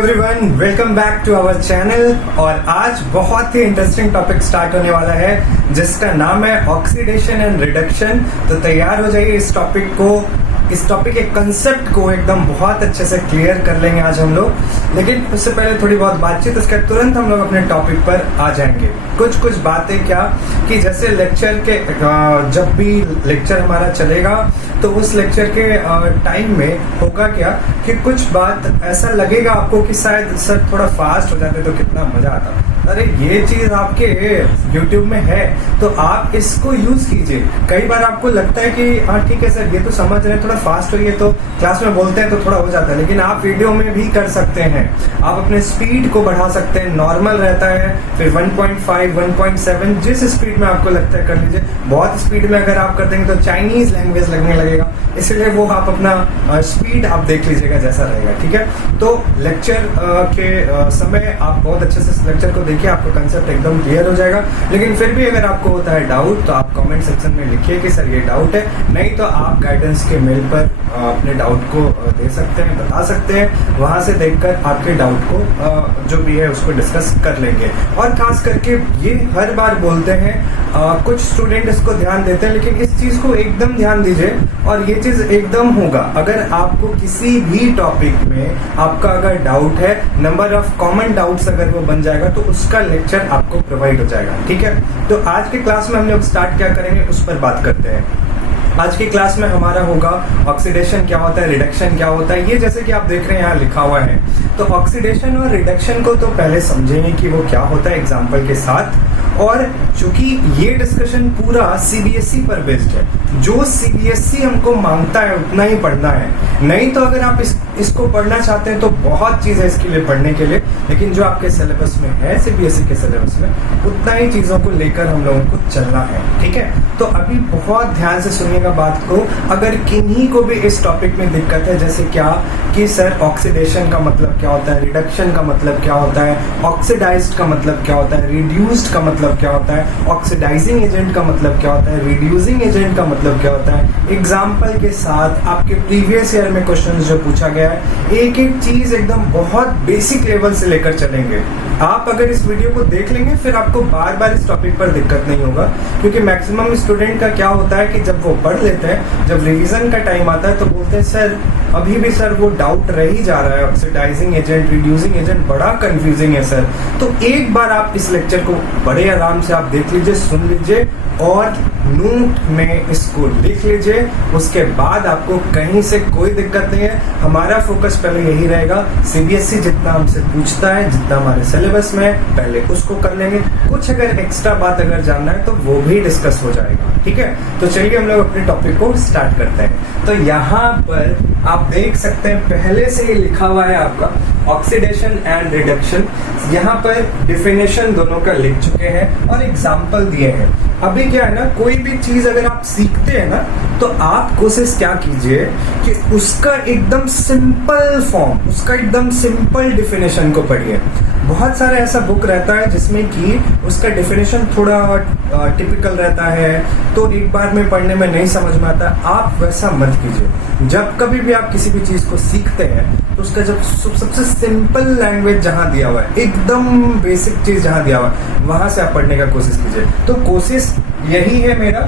Everyone, welcome back to our channel. और आज बहुत ही इंटरेस्टिंग टॉपिक स्टार्ट होने वाला है जिसका नाम है ऑक्सीडेशन एंड रिडक्शन। तो तैयार हो जाइए, इस टॉपिक के कंसेप्ट को एकदम बहुत अच्छे से क्लियर कर लेंगे आज हम लोग। लेकिन उससे पहले थोड़ी बहुत बातचीत, उसके तुरंत हम लोग अपने टॉपिक पर आ जाएंगे। कुछ बातें क्या कि जैसे लेक्चर के जब भी लेक्चर हमारा चलेगा तो उस लेक्चर के टाइम में होगा क्या कि कुछ बात ऐसा लगेगा आपको कि शायद सर थोड़ा फास्ट हो जाते तो कितना मजा आता। अरे ये चीज आपके YouTube में है तो आप इसको यूज कीजिए। कई बार आपको लगता है कि हाँ ठीक है सर, ये तो समझ रहे हैं, थोड़ा फास्ट होइए तो क्लास में बोलते हैं तो थोड़ा हो जाता है, लेकिन आप वीडियो में भी कर सकते हैं। आप अपने स्पीड को बढ़ा सकते हैं, नॉर्मल रहता है, फिर 1.5 1.7 जिस स्पीड में आपको लगता है कर लीजिए। बहुत स्पीड में अगर आप कर देंगे तो चाइनीज लैंग्वेज लगने लगेगा, इसलिए वो आप अपना स्पीड आप देख लीजिएगा जैसा रहेगा, ठीक है। तो लेक्चर के समय आप बहुत अच्छे से लेक्चर को देखिए, आपको कंसेप्ट एकदम क्लियर हो जाएगा। लेकिन फिर भी अगर आपको होता है डाउट तो आप कमेंट सेक्शन में लिखिए कि सर ये डाउट है, नहीं तो आप गाइडेंस के मेल पर अपने डाउट को दे सकते हैं, बता सकते हैं। वहां से देखकर आपके डाउट को जो भी है उसको डिस्कस कर लेंगे। और खास करके ये हर बार बोलते हैं, कुछ स्टूडेंट इसको ध्यान देते हैं, लेकिन इस चीज को एकदम ध्यान दीजिए और ये चीज एकदम होगा। अगर आपको किसी भी टॉपिक में आपका अगर डाउट है, नंबर ऑफ कॉमन डाउट्स अगर वो बन जाएगा तो उसका लेक्चर आपको प्रोवाइड हो जाएगा, ठीक है। तो आज के क्लास में हम लोग स्टार्ट क्या करेंगे उस पर बात करते हैं। आज की क्लास में हमारा होगा ऑक्सीडेशन क्या होता है, रिडक्शन क्या होता है। ये जैसे कि आप देख रहे हैं यहाँ लिखा हुआ है। तो ऑक्सीडेशन और रिडक्शन को तो पहले समझेंगे कि वो क्या होता है एग्जाम्पल के साथ। और चूंकि ये डिस्कशन पूरा सीबीएसई पर बेस्ड है, जो सीबीएसई हमको मांगता है उतना ही पढ़ना है। नहीं तो अगर आप इसको पढ़ना चाहते हैं तो बहुत चीज है इसके लिए पढ़ने के लिए, लेकिन जो आपके सिलेबस में है सीबीएसई के सिलेबस में उतना ही चीजों को लेकर हम लोगों को चलना है, ठीक है। तो अभी बहुत ध्यान से सुनिएगा बात को। अगर किन्हीं को भी इस टॉपिक में दिक्कत है, जैसे क्या कि सर ऑक्सीडेशन का मतलब क्या होता है, रिडक्शन का मतलब क्या होता है, ऑक्सीडाइज्ड का मतलब क्या होता है, रिड्यूस्ड का मतलब क्या होता है, ऑक्सीडाइजिंग एजेंट का मतलब क्या होता है, रिड्यूसिंग एजेंट का मतलब क्या होता है, एग्जाम्पल के साथ आपके प्रीवियस ईयर में क्वेश्चन जो पूछा गया है, एक एक चीज एकदम बहुत बेसिक लेवल से लेकर चलेंगे। आप अगर इस वीडियो को देख लेंगे फिर आपको बार बार इस टॉपिक पर दिक्कत नहीं होगा, क्योंकि मैक्सिमम स्टूडेंट का क्या होता है कि जब वो पढ़ लेते हैं, जब रिवीजन का टाइम आता है तो बोलते हैं सर अभी भी सर वो डाउट रह ही जा रहा है, ऑक्सीडाइजिंग एजेंट रिड्यूसिंग एजेंट बड़ा कंफ्यूजिंग है सर। तो एक बार आप इस लेक्चर को बड़े आराम से आप देख लीजिए, सुन लीजिए और नोट में इसको लिख लीजिए। उसके बाद आपको कहीं से कोई दिक्कत नहीं है। हमारा फोकस पहले यही रहेगा, सीबीएसई जितना हमसे पूछता है, जितना हमारे सिलेबस में है, पहले उसको कर लेंगे। कुछ अगर एक्स्ट्रा बात अगर जानना है तो वो भी डिस्कस हो जाएगा, ठीक है। तो चलिए हम लोग अपने टॉपिक को स्टार्ट करते हैं। तो यहाँ पर आप देख सकते हैं पहले से ही लिखा हुआ है आपका ऑक्सीडेशन एंड रिडक्शन। यहाँ पर डिफिनेशन दोनों का लिख चुके हैं और एग्जाम्पल दिए हैं। अभी क्या है ना, कोई भी चीज अगर आप सीखते हैं ना तो आप कोशिश क्या कीजिए कि उसका एकदम सिंपल फॉर्म, उसका एकदम सिंपल डिफिनेशन को पढ़िए। बहुत सारा ऐसा बुक रहता है जिसमें कि उसका डिफिनेशन थोड़ा टिपिकल रहता है, तो एक बार में पढ़ने में नहीं समझ में आता। आप वैसा मत कीजिए। जब कभी भी आप किसी भी चीज को सीखते हैं तो उसका जब सबसे सिंपल लैंग्वेज जहां दिया हुआ है, एकदम बेसिक चीज जहां दिया हुआ है, वहां से आप पढ़ने का कोशिश कीजिए। तो कोशिश यही है मेरा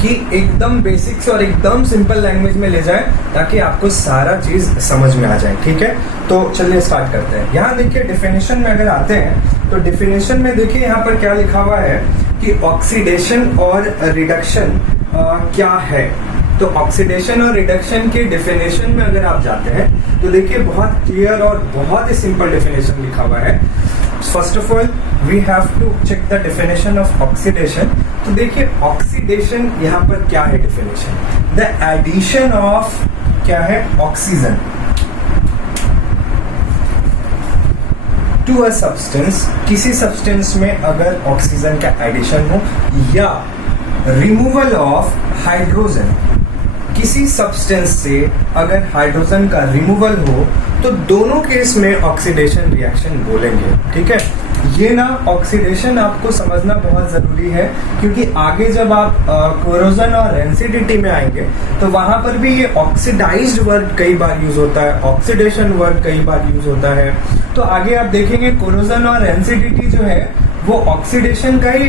कि एकदम बेसिक से और एकदम सिंपल लैंग्वेज में ले जाए ताकि आपको सारा चीज समझ में आ जाए, ठीक है। तो चलिए स्टार्ट करते हैं। यहाँ देखिए डिफिनेशन में अगर आते हैं तो डिफिनेशन में देखिए यहाँ पर क्या लिखा हुआ है कि ऑक्सीडेशन और रिडक्शन क्या है। तो ऑक्सीडेशन और रिडक्शन के डिफिनेशन में अगर आप जाते हैं तो देखिए बहुत क्लियर और बहुत ही सिंपल डिफिनेशन लिखा हुआ है। First of all we have to check the definition of oxidation. तो देखिए ऑक्सीडेशन यहाँ पर क्या है डिफिनेशन, द एडिशन ऑफ क्या है ऑक्सीजन टू अ सब्सटेंस। किसी सब्सटेंस में अगर ऑक्सीजन का एडिशन हो या रिमूवल ऑफ हाइड्रोजन, किसी सब्सटेंस से अगर हाइड्रोजन का रिमूवल हो तो दोनों केस में ऑक्सीडेशन रिएक्शन बोलेंगे, ठीक है। ये ना ऑक्सीडेशन आपको समझना बहुत ज़रूरी है, क्योंकि आगे जब आप कोरोजन और रेंसिडिटी में आएंगे तो वहाँ पर भी ये ऑक्सीडाइज्ड वर्ड कई बार यूज होता है, ऑक्सीडेशन वर्ड कई बार यूज होता है। तो आगे आप देखेंगे कोरोजन और रेंसिडिटी जो है वो ऑक्सीडेशन का ही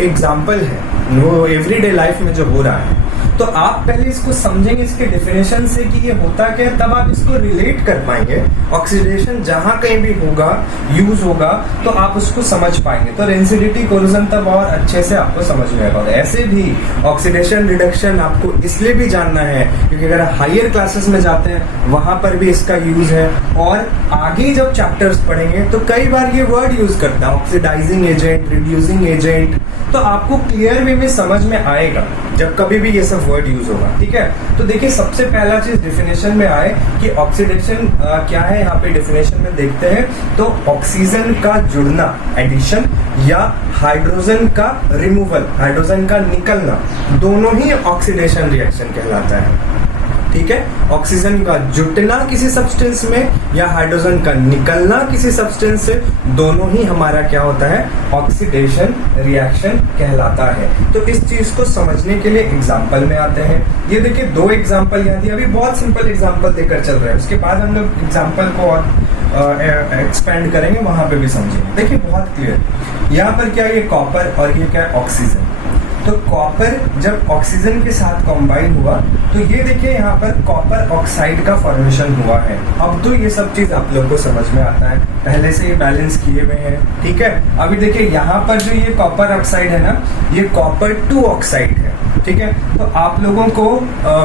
एग्जाम्पल है, वो एवरीडे लाइफ में जो हो रहा है। तो आप पहले इसको समझेंगे इसके डेफिनेशन से कि ये होता क्या है, तब आप इसको रिलेट कर पाएंगे। ऑक्सीडेशन जहां कहीं भी होगा, यूज होगा, तो आप उसको समझ पाएंगे। तो रेंसिडिटी कोरोजन तब और अच्छे से आपको समझ में आएगा। ऐसे भी ऑक्सीडेशन रिडक्शन आपको इसलिए भी जानना है क्योंकि अगर हायर क्लासेस में जाते हैं वहां पर भी इसका यूज है, और आगे जब चैप्टर्स पढ़ेंगे तो कई बार ये वर्ड यूज करता है, ऑक्सीडाइजिंग एजेंट, रिड्यूसिंग एजेंट। तो आपको क्लियर वे में समझ में आएगा जब कभी भी ये सब वर्ड यूज होगा, ठीक है। तो देखिए सबसे पहला चीज डेफिनेशन में आए कि ऑक्सीडेशन क्या है। यहाँ पे डेफिनेशन में देखते हैं तो ऑक्सीजन का जुड़ना, एडिशन, या हाइड्रोजन का रिमूवल, हाइड्रोजन का निकलना, दोनों ही ऑक्सीडेशन रिएक्शन कहलाता है, ठीक है। ऑक्सीजन का जुटना किसी सब्सटेंस में या हाइड्रोजन का निकलना किसी सब्सटेंस से, दोनों ही हमारा क्या होता है, ऑक्सीडेशन रिएक्शन कहलाता है। तो इस चीज को समझने के लिए एग्जांपल में आते हैं। ये देखिए दो एग्जांपल यहाँ दिए, अभी बहुत सिंपल एग्जांपल देकर चल रहे हैं, उसके बाद हम लोग एग्जांपल को और एक्सपेंड करेंगे, वहां पे भी समझेंगे। देखिए बहुत क्लियर, यहाँ पर क्या है, ये कॉपर और ये क्या है, ऑक्सीजन। तो कॉपर जब ऑक्सीजन के साथ कॉम्बाइन हुआ तो ये देखिए यहाँ पर कॉपर ऑक्साइड का फॉर्मेशन हुआ है। अब तो ये सब चीज आप लोग को समझ में आता है, पहले से ये बैलेंस किए हुए हैं, ठीक है। अभी देखिए यहाँ पर जो ये कॉपर ऑक्साइड है ना, ये कॉपर 2 ऑक्साइड है, ठीक है। तो आप लोगों को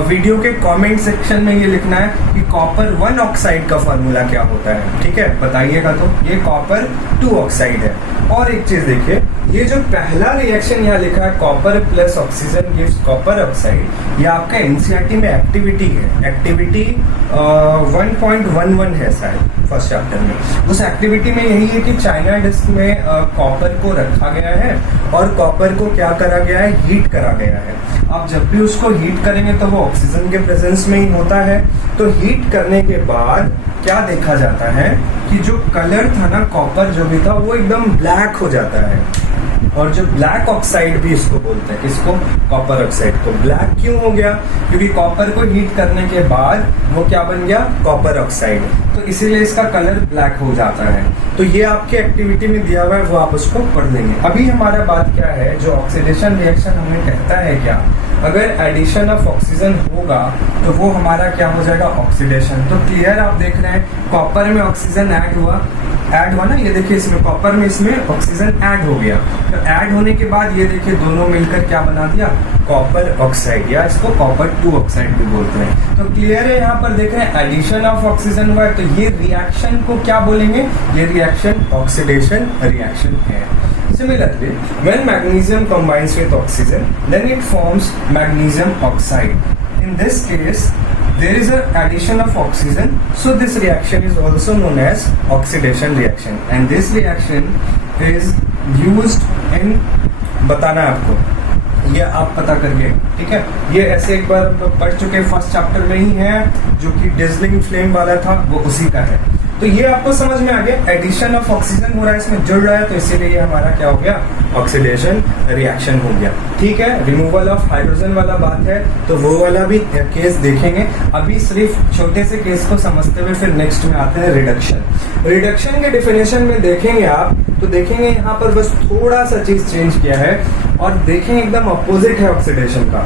वीडियो के कमेंट सेक्शन में ये लिखना है कि कॉपर 1 ऑक्साइड का फॉर्मूला क्या होता है, ठीक है, बताइएगा। तो ये कॉपर 2 ऑक्साइड है। और एक चीज देखिए, ये जो पहला रिएक्शन यहाँ लिखा है copper plus oxygen gives copper oxide, ये आपका एनसीईआरटी में एक्टिविटी है, एक्टिविटी 1.11 है शायद फर्स्ट चैप्टर में। उस एक्टिविटी में यही है कि चाइना डिस्क में कॉपर को रखा गया है और कॉपर को क्या करा गया है, हीट करा गया है। अब जब भी उसको हीट करेंगे तो वो ऑक्सीजन के प्रेजेंस में ही होता है। तो हीट करने के बाद क्या देखा जाता है कि जो कलर था ना कॉपर जो भी था वो एकदम ब्लैक हो जाता है, और जो ब्लैक ऑक्साइड भी इसको बोलते हैं, किसको, कॉपर ऑक्साइड को। ब्लैक क्यों हो गया, क्योंकि कॉपर को हीट करने के बाद वो क्या बन गया, कॉपर ऑक्साइड, तो इसीलिए इसका कलर ब्लैक हो जाता है। तो ये आपके एक्टिविटी में दिया हुआ है, वो आप उसको पढ़ लेंगे। अभी हमारा बात क्या है, जो ऑक्सीडेशन रिएक्शन हमें कहता है क्या, अगर एडिशन ऑफ ऑक्सीजन होगा तो वो हमारा क्या हो जाएगा, ऑक्सीडेशन। तो क्लियर आप देख रहे हैं कॉपर में ऑक्सीजन ऐड हुआ ना, ये देखिए इसमें कॉपर में इसमें ऑक्सीजन ऐड हो गया। तो ऐड होने के बाद ये देखिए दोनों मिलकर क्या बना दिया, कॉपर ऑक्साइड, या इसको कॉपर 2 ऑक्साइड भी बोलते हैं। तो क्लियर है, यहाँ पर देख रहे हैं एडिशन ऑफ ऑक्सीजन हुआ है, तो ये रिएक्शन को क्या बोलेंगे, ये रिएक्शन ऑक्सीडेशन रिएक्शन है। Similarly, when magnesium combines with oxygen, then it forms magnesium oxide. In this case, there is an addition of oxygen, so this reaction is also known as oxidation reaction. And this reaction is used in, बताना है आपको, ये आप पता करके, ठीक है। ये ऐसे एक बार पढ़ चुके फर्स्ट चैप्टर में ही है, जो कि डिजलिंग फ्लेम वाला था, वो उसी का है। तो ये आपको समझ में आ गया, एडिशन ऑफ ऑक्सीजन हो रहा है, इसमें जुड़ रहा है, तो इसीलिए ये हमारा क्या हो गया, ऑक्सीडेशन रिएक्शन हो गया, ठीक है। रिमूवल ऑफ हाइड्रोजन वाला बात है, तो वो वाला भी केस देखेंगे। अभी सिर्फ छोटे से केस को समझते हुए फिर नेक्स्ट में आते हैं रिडक्शन। रिडक्शन के डिफिनेशन में देखेंगे आप, तो देखेंगे यहाँ पर बस थोड़ा सा चीज चेंज किया है, और देखेंगे एकदम अपोजिट है ऑक्सीडेशन का,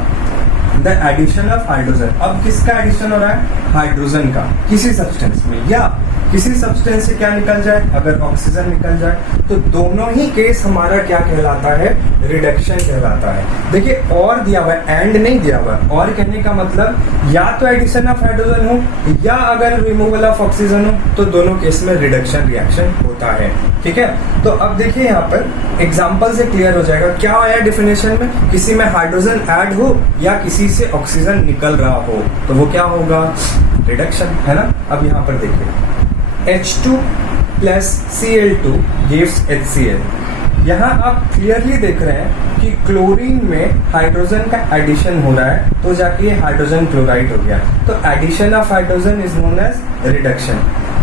द एडिशन ऑफ हाइड्रोजन। अब किसका एडिशन हो रहा है, हाइड्रोजन का, किसी सब्सटेंस में, या किसी सब्सटेंस से क्या निकल जाए, अगर ऑक्सीजन निकल जाए, तो दोनों ही केस हमारा क्या कहलाता है, रिडक्शन कहलाता है। देखिए और दिया हुआ है, एंड नहीं दिया हुआ है। और कहने का मतलब या तो एडिशन ऑफ हाइड्रोजन हो या अगर रिमूवल ऑफ ऑक्सीजन हो, तो दोनों केस में रिडक्शन रिएक्शन होता है, ठीक है। तो अब देखिए यहाँ पर एग्जाम्पल से क्लियर हो जाएगा क्या आया डेफिनेशन में, किसी में हाइड्रोजन ऐड हो या किसी से ऑक्सीजन निकल रहा हो, तो वो क्या होगा, रिडक्शन, है ना। अब यहाँ पर देखिए H2 plus Cl2 gives HCl। यहाँ आप क्लियरली देख रहे हैं कि क्लोरीन में हाइड्रोजन का एडिशन हो रहा है, तो जाके ये हाइड्रोजन क्लोराइड हो गया। तो addition of hydrogen is known as reduction.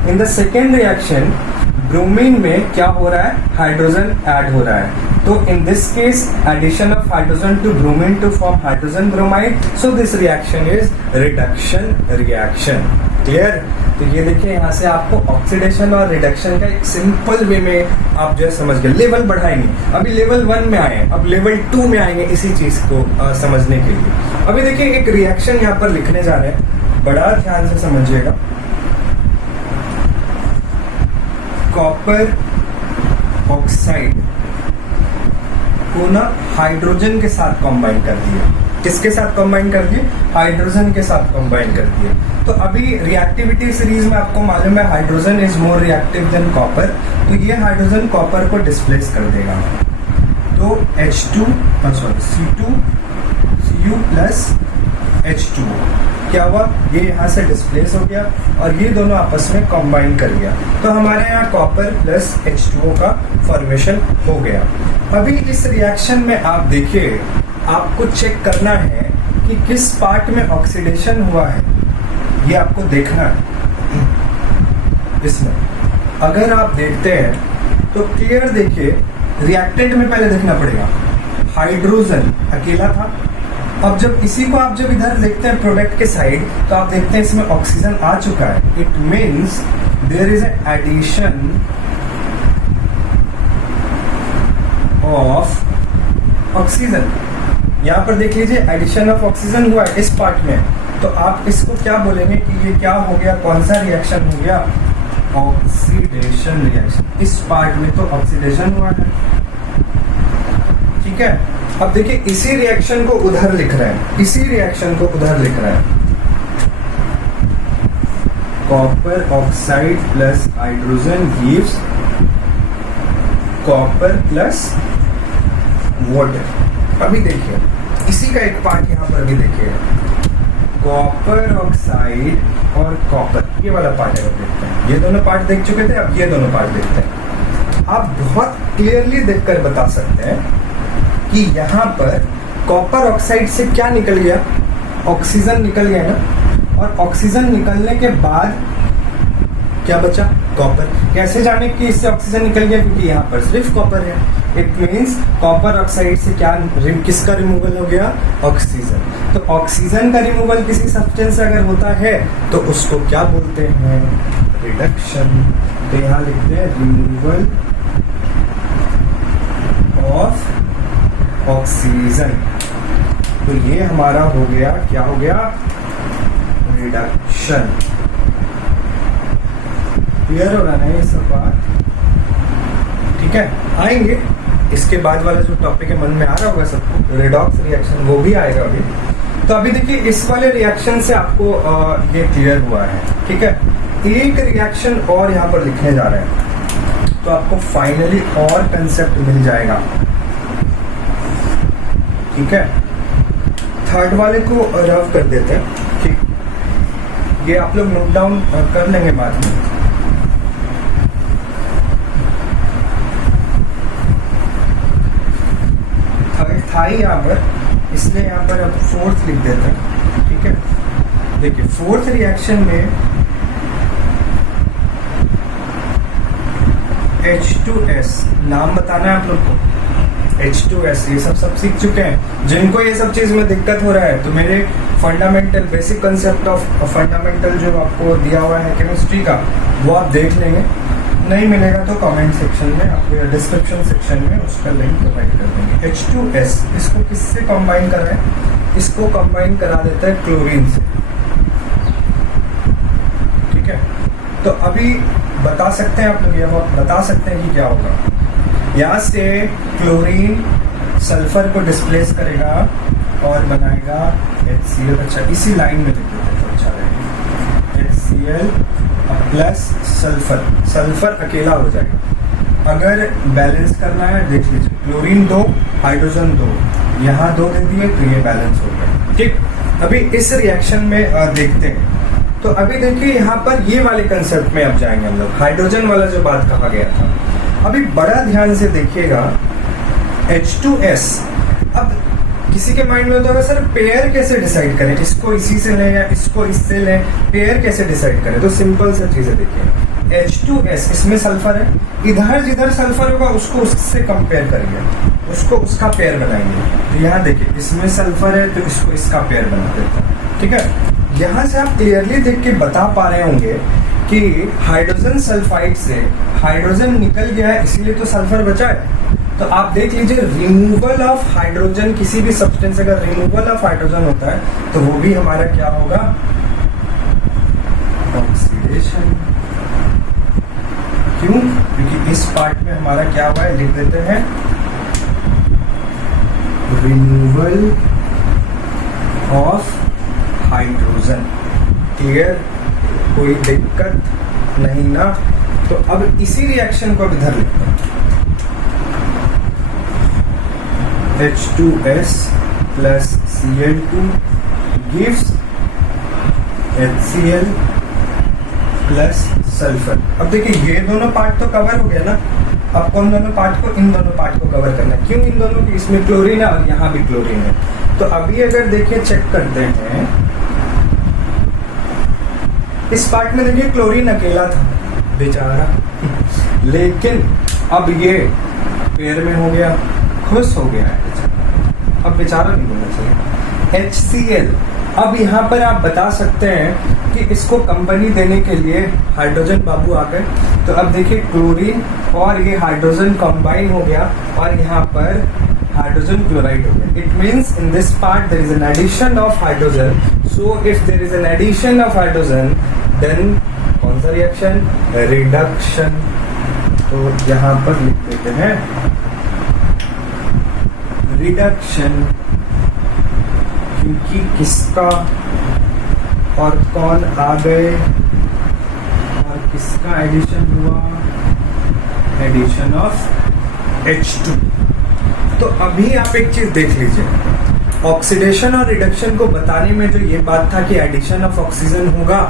In the second reaction bromine में क्या हो रहा है, हाइड्रोजन ऐड हो रहा है। तो in this case addition of hydrogen to bromine to form hydrogen bromide, so this reaction is reduction reaction. Clear? तो ये देखिए यहाँ से आपको ऑक्सीडेशन और रिडक्शन का एक सिंपल वे में आप जो है समझ गए। लेवल बढ़ाएंगे, अभी लेवल 1 में आए, अब लेवल 2 में आएंगे इसी चीज को समझने के लिए। अभी देखिए एक रिएक्शन यहाँ पर लिखने जा रहे हैं, बड़ा ध्यान से समझिएगा। कॉपर ऑक्साइड को ना हाइड्रोजन के साथ कंबाइन कर दिया। किसके साथ कंबाइन कर दिए? हाइड्रोजन के साथ कंबाइन कर दिए। तो अभी रिएक्टिविटी सीरीज में आपको मालूम है hydrogen is more reactive than copper, तो ये हाइड्रोजन कॉपर को डिस्प्लेस कर देगा। तो Cu प्लस H2O क्या हुआ, ये यहाँ से डिस्प्लेस हो गया और ये दोनों आपस में कंबाइन कर गया। तो हमारे यहाँ कॉपर प्लस H2O का फॉर्मेशन हो गया। अभी इस रिएक्शन में आप देखिए, आपको चेक करना है कि किस पार्ट में ऑक्सीडेशन हुआ है, ये आपको देखना है। इसमें अगर आप देखते हैं तो क्लियर देखिए, रिएक्टेंट में पहले देखना पड़ेगा, हाइड्रोजन अकेला था। अब जब इसी को आप जब इधर देखते हैं प्रोडक्ट के साइड, तो आप देखते हैं इसमें ऑक्सीजन आ चुका है। It means there is addition of oxygen. यहाँ पर देख लीजिए एडिशन ऑफ ऑक्सीजन हुआ है इस पार्ट में, तो आप इसको क्या बोलेंगे कि ये क्या हो गया, कौन सा रिएक्शन हो गया, ऑक्सीडेशन रिएक्शन। इस पार्ट में तो ऑक्सीडेशन हुआ है, ठीक है। अब देखिए इसी रिएक्शन को उधर लिख रहे हैं, इसी रिएक्शन को उधर लिख रहे हैं, copper oxide plus hydrogen gives copper plus water. अभी देखिए इसी का एक पार्ट यहाँ पर भी देखिए, कॉपर ऑक्साइड और कॉपर, ये वाला पार्ट है, देखते हैं। ये दोनों पार्ट देख चुके थे, अब ये दोनों पार्ट देखते हैं। आप बहुत क्लियरली देखकर बता सकते हैं कि यहाँ पर कॉपर ऑक्साइड से क्या निकल गया, ऑक्सीजन निकल गया ना, और ऑक्सीजन निकलने के बाद क्या बचा, कॉपर। कैसे जाने कि इससे ऑक्सीजन निकल गया, क्योंकि यहाँ पर सिर्फ कॉपर है। इट मीन्स कॉपर ऑक्साइड से क्या किसका रिमूवल हो गया, ऑक्सीजन। तो ऑक्सीजन का रिमूवल किसी सब्सटेंस से अगर होता है तो उसको क्या बोलते हैं, रिडक्शन। तो यहाँ लिखते हैं रिमूवल ऑफ ऑक्सीजन। तो ये हमारा हो गया, क्या हो गया, रिडक्शन। क्लियर हो रहा है ये सब बात, ठीक है। आएंगे इसके बाद वाला जो टॉपिक है, मन में आ रहा होगा सबको, रेडॉक्स रिएक्शन, वो भी आएगा अभी। तो अभी देखिए इस वाले रिएक्शन से आपको ये क्लियर हुआ है, ठीक है। एक रिएक्शन और यहाँ पर लिखने जा रहे हैं, तो आपको फाइनली और कंसेप्ट मिल जाएगा, ठीक है। थर्ड वाले को रफ कर देते हैं, ठीक। ये आप लोग नोट डाउन कर लेंगे बाद में। थर्ड था ही यहाँ पर, इसलिए यहाँ पर अब फोर्थ लिख देते हैं, ठीक है। देखिए फोर्थ रिएक्शन में H2S, नाम बताना है आप लोग को, H2S, ये सब सीख चुके हैं। जिनको ये सब चीज में दिक्कत हो रहा है, तो मेरे fundamental basic concept of fundamental जो आपको दिया हुआ है केमिस्ट्री का, वो आप देख लेंगे। नहीं मिलेगा तो कमेंट सेक्शन में आपको या डिस्क्रिप्शन सेक्शन में उसका लिंक प्रोवाइड कर देंगे। H2S, इसको किससे कंबाइन कर रहे हैं, इसको कंबाइन करा देता है क्लोरीन से, ठीक है। तो अभी बता सकते हैं आप लोग, ये बता सकते हैं कि क्या होगा। यहाँ से क्लोरीन सल्फर को डिस्प्लेस करेगा और बनाएगा HCl। अच्छा इसी लाइन में लिख देते हैं तो अच्छा रहेगा, HCl प्लस सल्फर, सल्फर अकेला हो जाएगा। अगर बैलेंस करना है देख लीजिए, क्लोरीन 2 हाइड्रोजन 2, यहाँ 2 दे दिए तो ये बैलेंस हो गया, ठीक। अभी इस रिएक्शन में देखते हैं। तो अभी देखिए यहाँ पर ये वाले कंसेप्ट में अब जाएंगे हम लोग, हाइड्रोजन वाला जो बात कहा गया था। अभी बड़ा ध्यान से देखिएगा, H2S। अब किसी के माइंड में होता है सर पेयर कैसे डिसाइड करें, इसको इसी से लें या इसको इससे लें, पेयर कैसे डिसाइड करें। तो सिंपल सा चीजें देखिए, H2S इसमें सल्फर है, इधर जिधर सल्फर होगा उसको उससे कंपेयर करिए, उसको उसका पेयर बनाएंगे। तो यहाँ देखिए इसमें सल्फर है तो इसको इसका पेयर बना देता है, ठीक है। यहाँ से आप क्लियरली देख के बता पा रहे होंगे कि हाइड्रोजन सल्फाइड से हाइड्रोजन निकल गया है, इसीलिए तो सल्फर बचा है। तो आप देख लीजिए रिमूवल ऑफ हाइड्रोजन, किसी भी सब्सटेंस अगर रिमूवल ऑफ हाइड्रोजन होता है तो वो भी हमारा क्या होगा, ऑक्सीडेशन। क्यों? क्योंकि इस पार्ट में हमारा क्या हुआ है, लिख देते हैं रिमूवल ऑफ हाइड्रोजन। क्लियर? कोई दिक्कत नहीं ना? तो अब इसी रिएक्शन को इधर लिखते हैं, H2S plus Cl2 gives HCl plus sulphur. अब देखिए ये दोनों पार्ट तो कवर हो गया ना, अब कौन दोनों पार्ट को, इन दोनों पार्ट को कवर करना है। क्यों इन दोनों की, इसमें क्लोरीन है और यहाँ भी क्लोरीन है। तो अभी अगर देखिए चेक करते हैं, इस पार्ट में देखिए क्लोरीन अकेला था बेचारा, लेकिन अब ये पेयर में हो गया, खुश हो गया है बेचारा। अब बेचारा नहीं बोलना चाहिए। HCl, अब यहाँ पर आप बता सकते हैं कि इसको कंपनी देने के लिए हाइड्रोजन बाबू आ गए। तो अब देखिए क्लोरीन और ये हाइड्रोजन कंबाइन हो गया और यहाँ पर हाइड्रोजन क्लोराइड हो गया। It means in this part there is an addition of hydrogen. So if there is an addition of hydrogen then कौन सा रिएक्शन, रिडक्शन। तो यहाँ पर लिख देते हैं रिडक्शन, क्योंकि किसका और कौन आ गए और किसका एडिशन हुआ, एडिशन ऑफ H2। तो अभी आप एक चीज देख लीजिए, ऑक्सीडेशन और रिडक्शन को बताने में जो ये बात था कि एडिशन ऑफ ऑक्सीजन होगा,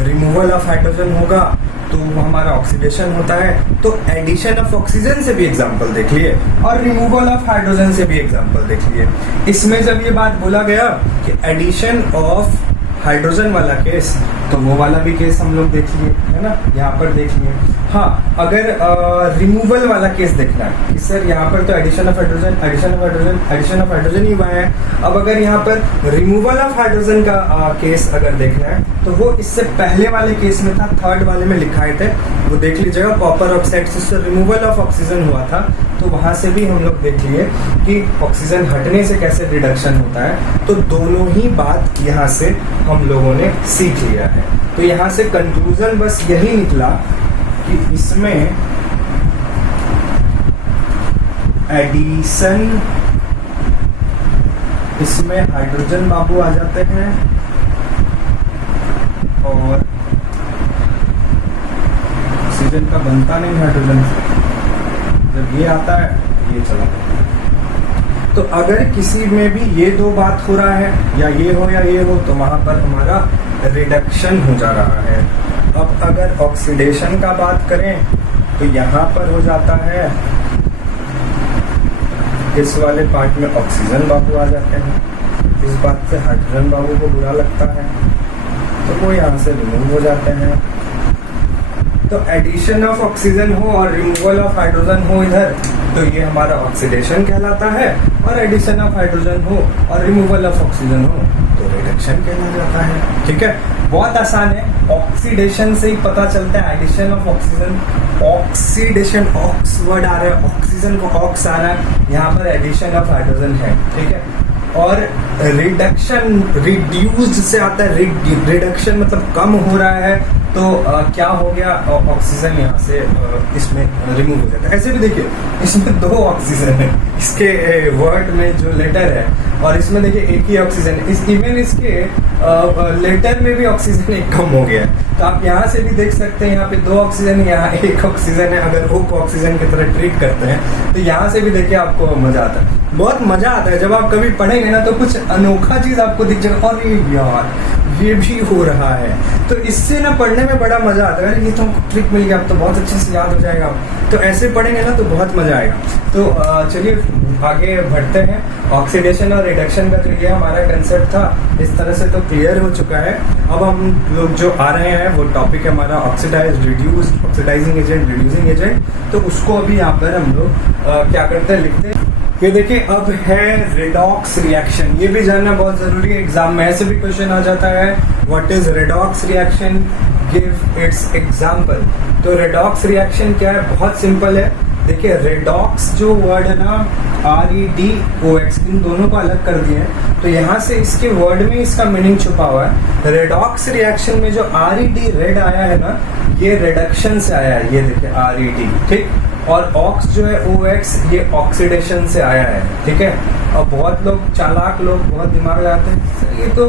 रिमूवल ऑफ हाइड्रोजन होगा, तो वो हमारा ऑक्सीडेशन होता है। तो एडिशन ऑफ ऑक्सीजन से भी एग्जांपल देख लिए और रिमूवल ऑफ हाइड्रोजन से भी एग्जांपल देख लिए। इसमें जब ये बात बोला गया कि एडिशन ऑफ हाइड्रोजन वाला केस, तो वो वाला भी केस हम लोग देख लिए, है ना, यहाँ पर देख लिए। हाँ, अगर रिमूवल वाला केस देखना है कि सर यहाँ पर तो addition of hydrogen, addition of hydrogen, addition of hydrogen ही हुआ है। अब अगर यहाँ पर रिमूवल ऑफ हाइड्रोजन का केस अगर देखना है तो वो इससे पहले वाले केस में था, थर्ड वाले में लिखाए थे, वो देख लीजिएगा। कॉपर ऑक्साइड से रिमूवल ऑफ ऑक्सीजन हुआ था, तो वहां से भी हम लोग देख लिए कि ऑक्सीजन हटने से कैसे रिडक्शन होता है। तो दोनों ही बात यहाँ से हम लोगों ने सीख लिया है। तो यहाँ से कंक्लूजन बस यही निकला कि इसमें एडिशन, इसमें हाइड्रोजन बाबू आ जाते हैं और ऑक्सीजन का बनता नहीं हाइड्रोजन से, जब ये आता है ये चला जाता। तो अगर किसी में भी ये दो बात हो रहा है, या ये हो तो वहां पर हमारा रिडक्शन हो जा रहा है। अब अगर ऑक्सीडेशन का बात करें तो यहाँ पर हो जाता है, इस वाले पार्ट में ऑक्सीजन बाबू आ जाते हैं, इस बात से हाइड्रोजन बाबू को बुरा लगता है तो वो यहाँ से रिमूव हो जाते हैं। तो एडिशन ऑफ ऑक्सीजन हो और रिमूवल ऑफ हाइड्रोजन हो इधर, तो ये हमारा ऑक्सीडेशन कहलाता है, और एडिशन ऑफ हाइड्रोजन हो और रिमूवल ऑफ ऑक्सीजन हो तो रिडक्शन कहला जाता है। ठीक है, बहुत आसान है। ऑक्सीडेशन से ही पता चलता है, addition of oxygen, oxidation, ox word आ रहा है, ऑक्सीजन को ऑक्स आ रहा है, यहाँ पर एडिशन ऑफ हाइड्रोजन है। ठीक है, और रिडक्शन रिड्यूस्ड से आता है, रिडक्शन मतलब कम हो रहा है, तो क्या हो गया, ऑक्सीजन यहाँ से इसमें रिमूव हो जाता है। ऐसे भी देखिए इसमें दो ऑक्सीजन है, इसके वर्ड में जो लेटर है, और इसमें देखिए एक ही ऑक्सीजन है। इस इवन इसके लेटर में भी ऑक्सीजन एक कम हो गया है। तो आप यहाँ से भी देख सकते हैं, यहाँ पे दो ऑक्सीजन है, यहाँ एक ऑक्सीजन है। अगर वो ऑक्सीजन की तरह ट्रीट करते हैं तो यहाँ से भी देखिए आपको मजा आता है, बहुत मजा आता है। जब आप कभी पढ़ेंगे ना तो कुछ अनोखा चीज आपको दिख जाएगा, और यार ये भी हो रहा है। तो इससे ना पढ़ने में बड़ा मजा आता है। ये तो हमको ट्रिक मिल गया, अब तो बहुत अच्छे से याद हो जाएगा। तो ऐसे पढ़ेंगे ना तो बहुत मजा आएगा। तो चलिए आगे बढ़ते हैं। ऑक्सीडेशन और रिडक्शन का जो ये हमारा कंसेप्ट था, इस तरह से तो क्लियर हो चुका है। अब हम लोग जो आ रहे हैं वो टॉपिक है हमारा oxidise, reduced, oxidising agent, reducing agent. तो उसको अभी यहाँ पर हम लोग क्या करते हैं, लिखते हैं। ये देखिए अब है रेडॉक्स रिएक्शन। ये भी जानना बहुत जरूरी है, एग्जाम में ऐसे भी क्वेश्चन आ जाता है। What is redox reaction, give its example. तो रेडॉक्स रिएक्शन क्या है, बहुत सिंपल है। देखिए रेडॉक्स जो वर्ड है ना, REDOX, इन दोनों को अलग कर दिए हैं। तो यहाँ से इसके वर्ड में इसका मीनिंग छुपा हुआ है। रेडॉक्स रिएक्शन में जो RED रेड आया है ना, ये रिडक्शन से आया है। ये देखिए RED, ठीक। और ऑक्स जो है OX, ये ऑक्सीडेशन से आया है, ठीक है। और बहुत लोग चालाक लोग बहुत दिमाग लगाते हैं, ये तो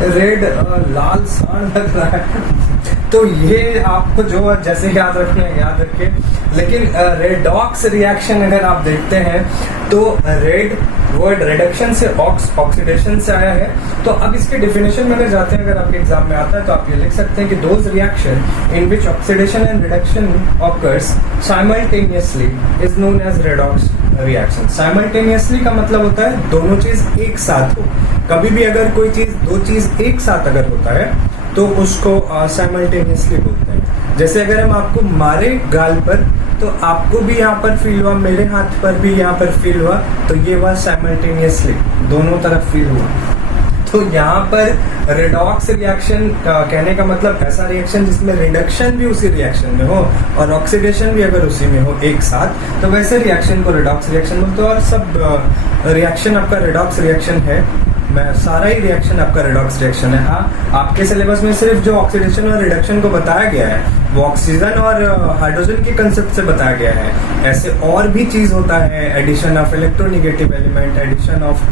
रेड लाल सांड लग रहा है। तो ये आपको जो जैसे याद रखना है याद रखिए। लेकिन रेडॉक्स रिएक्शन अगर आप देखते हैं तो रेड वर्ड रिडक्शन से ऑक्सीडेशन से आया है। तो अब इसके डेफिनेशन में अगर जाते हैं, अगर आपके एग्जाम में आता है तो आप ये लिख सकते हैं कि those reaction in which oxidation and reduction occurs simultaneously is known as redox reaction. Simultaneously का मतलब होता है दोनों चीज एक साथ हो। कभी भी अगर कोई चीज, दो चीज एक साथ अगर होता है तो उसको साइमल्टेनियसली बोलते हैं। जैसे अगर हम आपको मारे गाल पर तो आपको भी यहाँ पर फील हुआ, मेरे हाथ पर भी यहाँ पर फील हुआ, तो ये हुआ साइमल्टेनियसली, दोनों तरफ फील हुआ। तो यहाँ पर रेडॉक्स रिएक्शन कहने का मतलब ऐसा रिएक्शन जिसमें रिडक्शन भी उसी रिएक्शन में हो और ऑक्सीडेशन भी अगर उसी में हो एक साथ, तो वैसे रिएक्शन को रेडॉक्स रिएक्शन बोलते हैं। और सब रिएक्शन आपका रेडॉक्स रिएक्शन है, मैं सारा ही रिएक्शन आपका रेडॉक्स रिएक्शन है। हाँ, आपके सिलेबस में सिर्फ जो ऑक्सीडेशन और रिडक्शन को बताया गया है वो ऑक्सीजन और हाइड्रोजन के कंसेप्ट से बताया गया है। ऐसे और भी चीज होता है, addition of electronegative element, addition of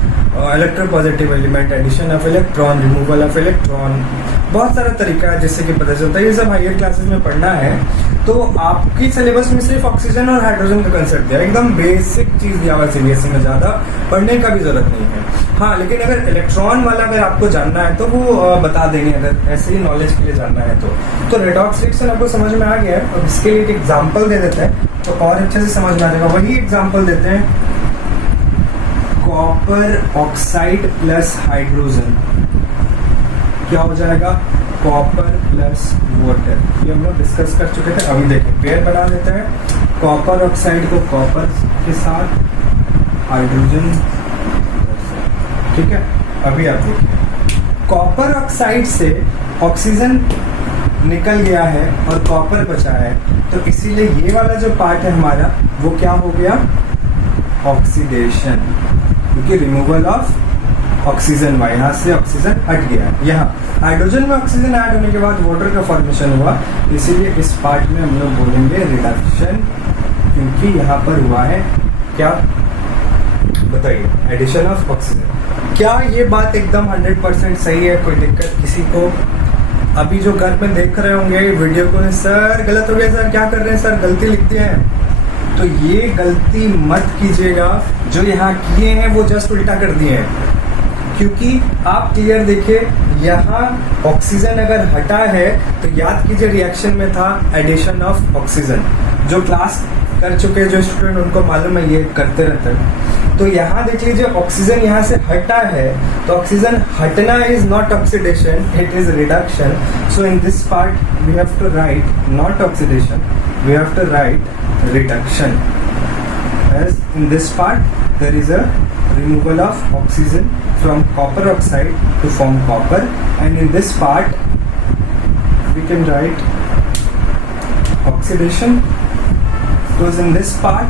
electropositive element, addition of electron, removal of electron, बहुत सारा तरीका है जिससे कि पता चलता है। ये सब हायर क्लासेस में पढ़ना है। तो आपकी सिलेबस में सिर्फ ऑक्सीजन और हाइड्रोजन का कंसेप्ट दिया, एकदम बेसिक चीज दिया हुआ CBSE में, ज्यादा पढ़ने का भी जरूरत नहीं है। हाँ, लेकिन अगर इलेक्ट्रॉन वाला अगर आपको जानना है तो वो बता देंगे, अगर ऐसे ही नॉलेज के लिए जानना है तो रेडॉक्स रिएक्शन आपको समझ में आ गया है। अब इसके लिए एक एग्जांपल दे देते हैं तो और अच्छे से समझ में आ जाएगा। वही एग्जांपल देते हैं, कॉपर ऑक्साइड प्लस हाइड्रोजन क्या हो जाएगा, कॉपर प्लस वाटर। ये हम लोग डिस्कस कर चुके थे। अभी देखिए पेयर बना देते हैं, कॉपर ऑक्साइड को कॉपर के साथ, हाइड्रोजन, ठीक है। अभी आप देखिए कॉपर ऑक्साइड से ऑक्सीजन निकल गया है और कॉपर बचा है, तो इसीलिए ये वाला जो पार्ट है हमारा वो क्या हो गया, ऑक्सीडेशन, क्योंकि रिमूवल ऑफ ऑक्सीजन हुआ, यहाँ से ऑक्सीजन हट गया। यहाँ हाइड्रोजन में ऑक्सीजन ऐड होने के बाद वाटर का फॉर्मेशन हुआ, इसीलिए इस पार्ट में हम लोग बोलेंगे रिडक्शन, क्योंकि यहाँ पर हुआ है क्या, बताइए, एडिशन ऑफ ऑक्सीजन। क्या ये बात एकदम 100% सही है, कोई दिक्कत किसी को? अभी जो घर में देख रहे होंगे वीडियो को, सर गलत हो गया, सर क्या कर रहे हैं, सर गलती लिखते हैं, तो ये गलती मत कीजिएगा। जो यहाँ किए हैं वो जस्ट उल्टा कर दिए हैं, क्योंकि आप क्लियर देखिए, यहाँ ऑक्सीजन अगर हटा है तो याद कीजिए रिएक्शन में था एडिशन ऑफ ऑक्सीजन। जो क्लास कर चुके जो स्टूडेंट उनको मालूम है, ये करते रहते हैं। तो यहाँ देख लीजिए ऑक्सीजन यहाँ से हटा है, तो ऑक्सीजन हटना is not oxidation, it is reduction. So in this part we have to write not oxidation, we have to write reduction, as in this part there is a removal of oxygen from copper oxide to form copper, and in this part we can write oxidation, because in this part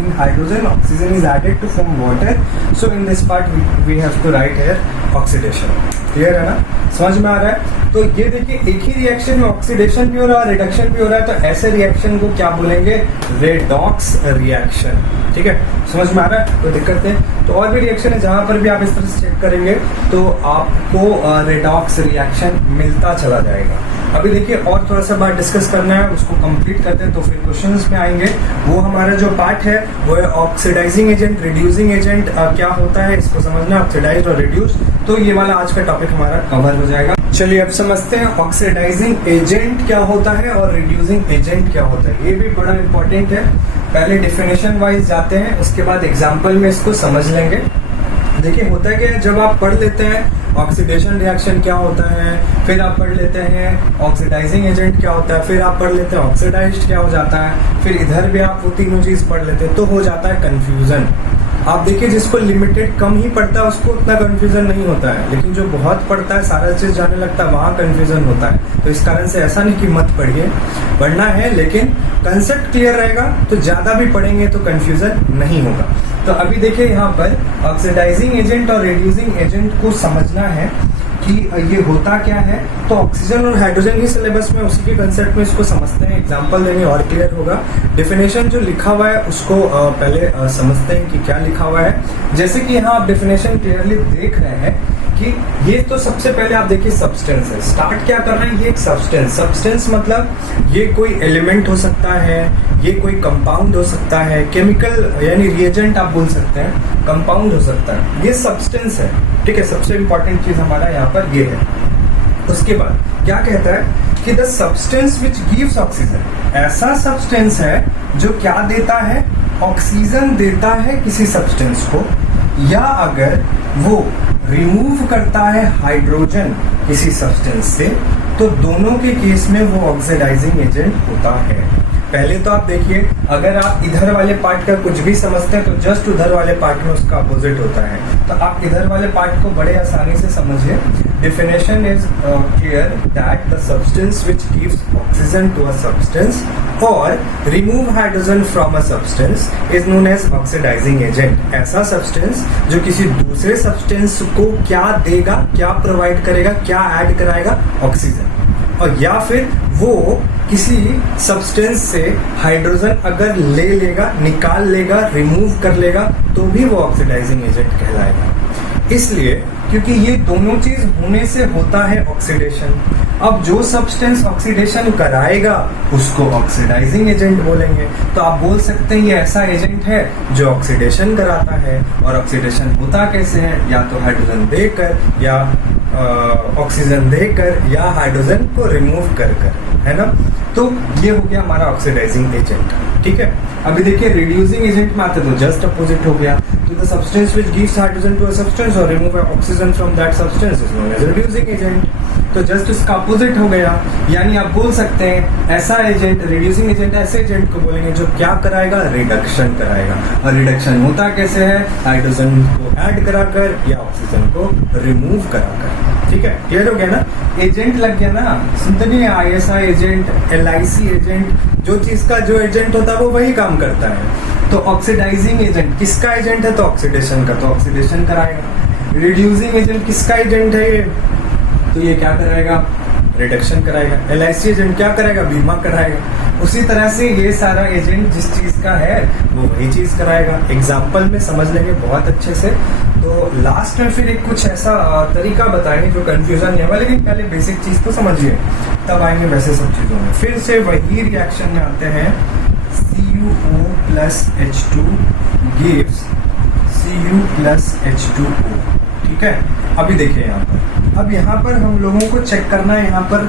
in hydrogen oxygen is added to form water, so in this part we have to write here oxidation। Clear है ना, समझ में आ रहा है? तो ये देखिए एक ही रिएक्शन में ऑक्सीडेशन भी हो रहा है, रिडक्शन भी हो रहा है, तो ऐसे रिएक्शन को क्या बोलेंगे, रेडॉक्स रिएक्शन। ठीक है, समझ में आ रहा है, कोई दिक्कत नहीं? तो और भी रिएक्शन है जहां पर भी आप इस तरह से चेक करेंगे तो आपको रेडॉक्स रिएक्शन मिलता चला जाएगा। अभी देखिए और थोड़ा सा बात डिस्कस करना है, उसको कंप्लीट करते हैं तो फिर क्वेश्चंस में आएंगे। वो हमारा जो पार्ट है वो है ऑक्सीडाइजिंग एजेंट, रिड्यूसिंग एजेंट क्या होता है, इसको समझना, ऑक्सीडाइज और रिड्यूस। तो ये वाला आज का टॉपिक हमारा कवर हो जाएगा। चलिए अब समझते हैं ऑक्सीडाइजिंग एजेंट क्या होता है और रिड्यूसिंग एजेंट क्या होता है। ये भी बड़ा इंपॉर्टेंट है। पहले डेफिनेशन वाइज जाते हैं, उसके बाद एग्जांपल में इसको समझ लेंगे। देखिए होता है कि जब आप पढ़ लेते हैं ऑक्सीडेशन रिएक्शन क्या होता है, फिर आप पढ़ लेते हैं ऑक्सीडाइजिंग एजेंट क्या होता है, फिर आप पढ़ लेते हैं ऑक्सीडाइज्ड क्या हो जाता है, फिर इधर भी आप वो तीनों चीज पढ़ लेते हैं, तो हो जाता है कंफ्यूजन। आप देखिए जिसको लिमिटेड कम ही पढ़ता है उसको उतना कंफ्यूजन नहीं होता है, लेकिन जो बहुत पढ़ता है सारा चीज जाने लगता है वहां कंफ्यूजन होता है। तो इस कारण से ऐसा नहीं कि मत पढ़िए, पढ़ना है, लेकिन कंसेप्ट क्लियर रहेगा तो ज्यादा भी पढ़ेंगे तो कंफ्यूजन नहीं होगा। तो अभी देखिए यहाँ पर ऑक्सीडाइजिंग एजेंट और रिड्यूसिंग एजेंट को समझना है कि ये होता क्या है। तो ऑक्सीजन और हाइड्रोजन ही सिलेबस में उसी के कंसेप्ट में इसको समझते हैं, एग्जांपल देंगे और क्लियर होगा। डेफिनेशन जो लिखा हुआ है उसको पहले समझते हैं कि क्या लिखा हुआ है। जैसे कि यहाँ आप डेफिनेशन क्लियरली देख रहे हैं कि ये तो सबसे पहले आप देखिए सब्सटेंस है। स्टार्ट क्या कर रहे हैं, ये एक सब्सटेंस मतलब ये कोई एलिमेंट हो सकता है, ये कोई कंपाउंड हो सकता है, केमिकल यानी रिएजेंट आप बोल सकते हैं, कंपाउंड हो सकता है, ये सब्सटेंस है। ठीक है, सबसे इंपॉर्टेंट चीज हमारा यहाँ पर ये है। उसके बाद क्या कहता है कि the substance which gives oxygen, ऐसा सब्सटेंस है जो क्या देता है, ऑक्सीजन देता है किसी सब्सटेंस को, या अगर वो रिमूव करता है हाइड्रोजन किसी सब्सटेंस से, तो दोनों के केस में वो ऑक्सीडाइजिंग एजेंट होता है। पहले तो आप देखिए, अगर आप इधर वाले पार्ट का कुछ भी समझते हैं तो जस्ट उधर वाले पार्ट में उसका अपोजिट होता है। तो आप इधर वाले पार्ट को बड़े आसानी से समझिए। Definition is clear that the substance which gives oxygen to a substance or remove hydrogen from a substance is known as oxidizing agent। ऐसा substance जो किसी दूसरे substance को क्या देगा, क्या प्रोवाइड करेगा, क्या ऐड कराएगा, ऑक्सीजन। और या फिर वो किसी सब्सटेंस से हाइड्रोजन अगर ले लेगा, निकाल लेगा, रिमूव कर लेगा, तो भी वो ऑक्सीडाइजिंग एजेंट कहलाएगा। इसलिए क्योंकि ये दोनों चीज होने से होता है ऑक्सीडेशन। अब जो सब्सटेंस ऑक्सीडेशन कराएगा उसको ऑक्सीडाइजिंग एजेंट बोलेंगे। तो आप बोल सकते हैं ये ऐसा एजेंट है जो ऑक्सीडेशन कराता है। और ऑक्सीडेशन होता कैसे है, या तो हाइड्रोजन देकर, या ऑक्सीजन देकर, या हाइड्रोजन को रिमूव कर, है ना। तो ये हो गया हमारा ऑक्सीडाइजिंग एजेंट। ठीक है, अभी देखिए रिड्यूसिंग एजेंट में आते तो जस्ट अपोजिट हो गया। तो the substance which gives hydrogen to a substance और remove oxygen from that substance is known as reducing agent. तो जस्ट इसका अपोजिट हो गया। यानी आप बोल सकते हैं ऐसा एजेंट, रिड्यूसिंग एजेंट ऐसे एजेंट को बोलेंगे जो क्या कराएगा, रिडक्शन कराएगा। और रिडक्शन होता कैसे है, हाइड्रोजन को ऐड कराकर या ऑक्सीजन को रिमूव कराकर। ठीक है, क्लियर हो गया ना। एजेंट लग गया ना, सुनते नहीं, ISI एजेंट, LIC एजेंट, जो चीज का जो एजेंट होता है वो वही काम करता है। तो ऑक्सीडाइजिंग एजेंट किसका एजेंट है, तो ऑक्सीडेशन का, तो ऑक्सीडेशन कराएगा। रिड्यूसिंग एजेंट किसका एजेंट है, ये तो ये क्या कराएगा, रिडक्शन कराएगा। LIC एजेंट क्या कराएगा, बीमा कराएगा। उसी तरह से ये सारा एजेंट जिस चीज का है वो वही चीज कराएगा। एग्जाम्पल में समझ लेंगे बहुत अच्छे से। तो लास्ट में फिर एक कुछ ऐसा तरीका बताएंगे जो कंफ्यूजन नहीं होगा, लेकिन पहले बेसिक चीज को समझिए, तब आएंगे वैसे सब चीजों में। फिर से वही रिएक्शन में आते हैं, CuO plus H2 gives Cu plus H2O। ठीक है, अभी देखिए यहाँ पर, अब यहाँ पर हम लोगों को चेक करना है यहाँ पर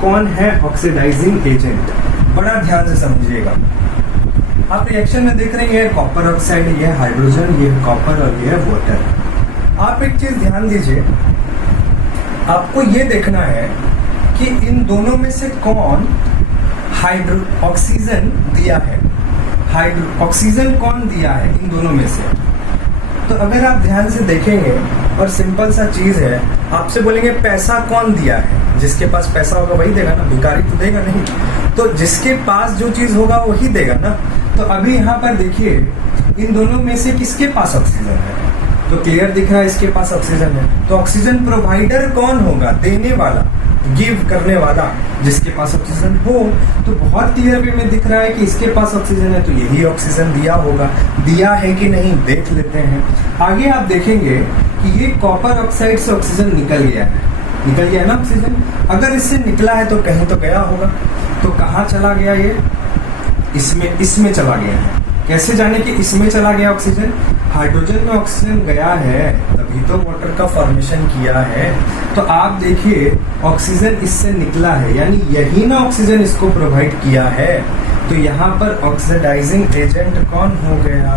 कौन है ऑक्सीडाइजिंग एजेंट। बड़ा ध्यान से समझिएगा। आप रिएक्शन में देख रहे हैं, ये कॉपर ऑक्साइड, ये हाइड्रोजन, ये कॉपर और ये वाटर। आप एक चीज ध्यान दीजिए, आपको ये देखना है कि इन दोनों में से कौन ऑक्सीजन दिया है, ऑक्सीजन कौन दिया है इन दोनों में से। तो अगर आप ध्यान से देखेंगे, और सिंपल सा चीज है, आपसे बोलेंगे पैसा कौन दिया है, जिसके पास पैसा होगा वही देगा ना, भिखारी तो देगा नहीं। तो जिसके पास जो चीज होगा वही देगा ना। तो अभी यहाँ पर देखिए इन दोनों में से किसके पास ऑक्सीजन है, तो क्लियर दिख रहा है इसके पास ऑक्सीजन है। तो ऑक्सीजन प्रोवाइडर कौन होगा, देने वाला, गिव करने वाला, जिसके पास ऑक्सीजन हो। तो बहुत क्लियर वे में दिख रहा है कि इसके पास ऑक्सीजन है, तो यही ऑक्सीजन दिया होगा। दिया है कि नहीं देख लेते हैं। आगे आप देखेंगे कि ये कॉपर ऑक्साइड से ऑक्सीजन निकल गया है, निकल गया ना ऑक्सीजन। अगर इससे निकला है तो कहीं तो गया होगा। तो कहाँ चला गया ये, इसमें चला गया है। कैसे जाने कि इसमें चला गया ऑक्सीजन, हाइड्रोजन में ऑक्सीजन गया है तभी तभी तो वाटर का फॉर्मेशन किया है। तो आप देखिए ऑक्सीजन इससे निकला है, यानी यही ना ऑक्सीजन इसको प्रोवाइड किया है। तो यहाँ पर ऑक्सीडाइजिंग एजेंट कौन हो गया?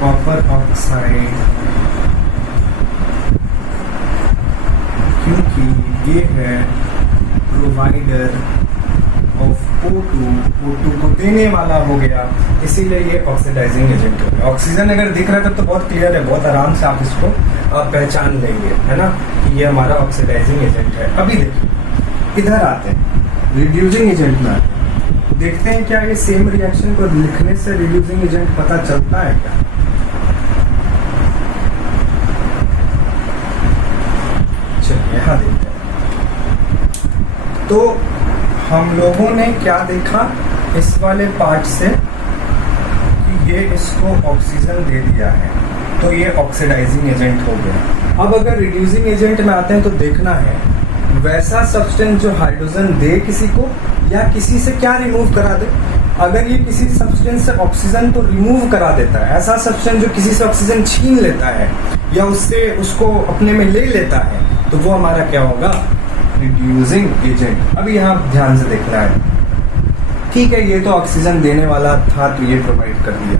कॉपर ऑक्साइड, क्योंकि ये है प्रोवाइडर ऑफ O2 को देने वाला हो गया, इसीलिए ये ऑक्सीडाइजिंग एजेंट हो गया। ऑक्सीजन अगर दिख रहा है तब तो बहुत क्लियर है, बहुत आराम से आप इसको पहचान लेंगे, है ना, कि ये हमारा ऑक्सीडाइजिंग एजेंट है। अभी देखिए इधर आते हैं, रिड्यूसिंग एजेंट में आते हैं, देखते हैं क्या ये सेम रिएक्शन को लिखने से रिड्यूसिंग एजेंट पता चलता है क्या? चलिए यहाँ देखते हैं। तो हम लोगों ने क्या देखा इस वाले पार्ट से कि ये इसको ऑक्सीजन दे दिया है, तो ये ऑक्सीडाइजिंग एजेंट हो गया। अब अगर रिड्यूसिंग एजेंट में आते हैं तो देखना है वैसा सब्सटेंस जो हाइड्रोजन दे किसी को, या किसी से क्या रिमूव करा दे। अगर ये किसी सब्सटेंस से ऑक्सीजन तो रिमूव करा देता है, ऐसा सब्सटेंस जो किसी से ऑक्सीजन छीन लेता है या उससे उसको अपने में ले लेता है, तो वो हमारा क्या होगा? Reducing agent. अभी यहाँ ध्यान से देखना है, ठीक है ये तो ऑक्सीजन देने वाला था तो ये प्रोवाइड कर दिया।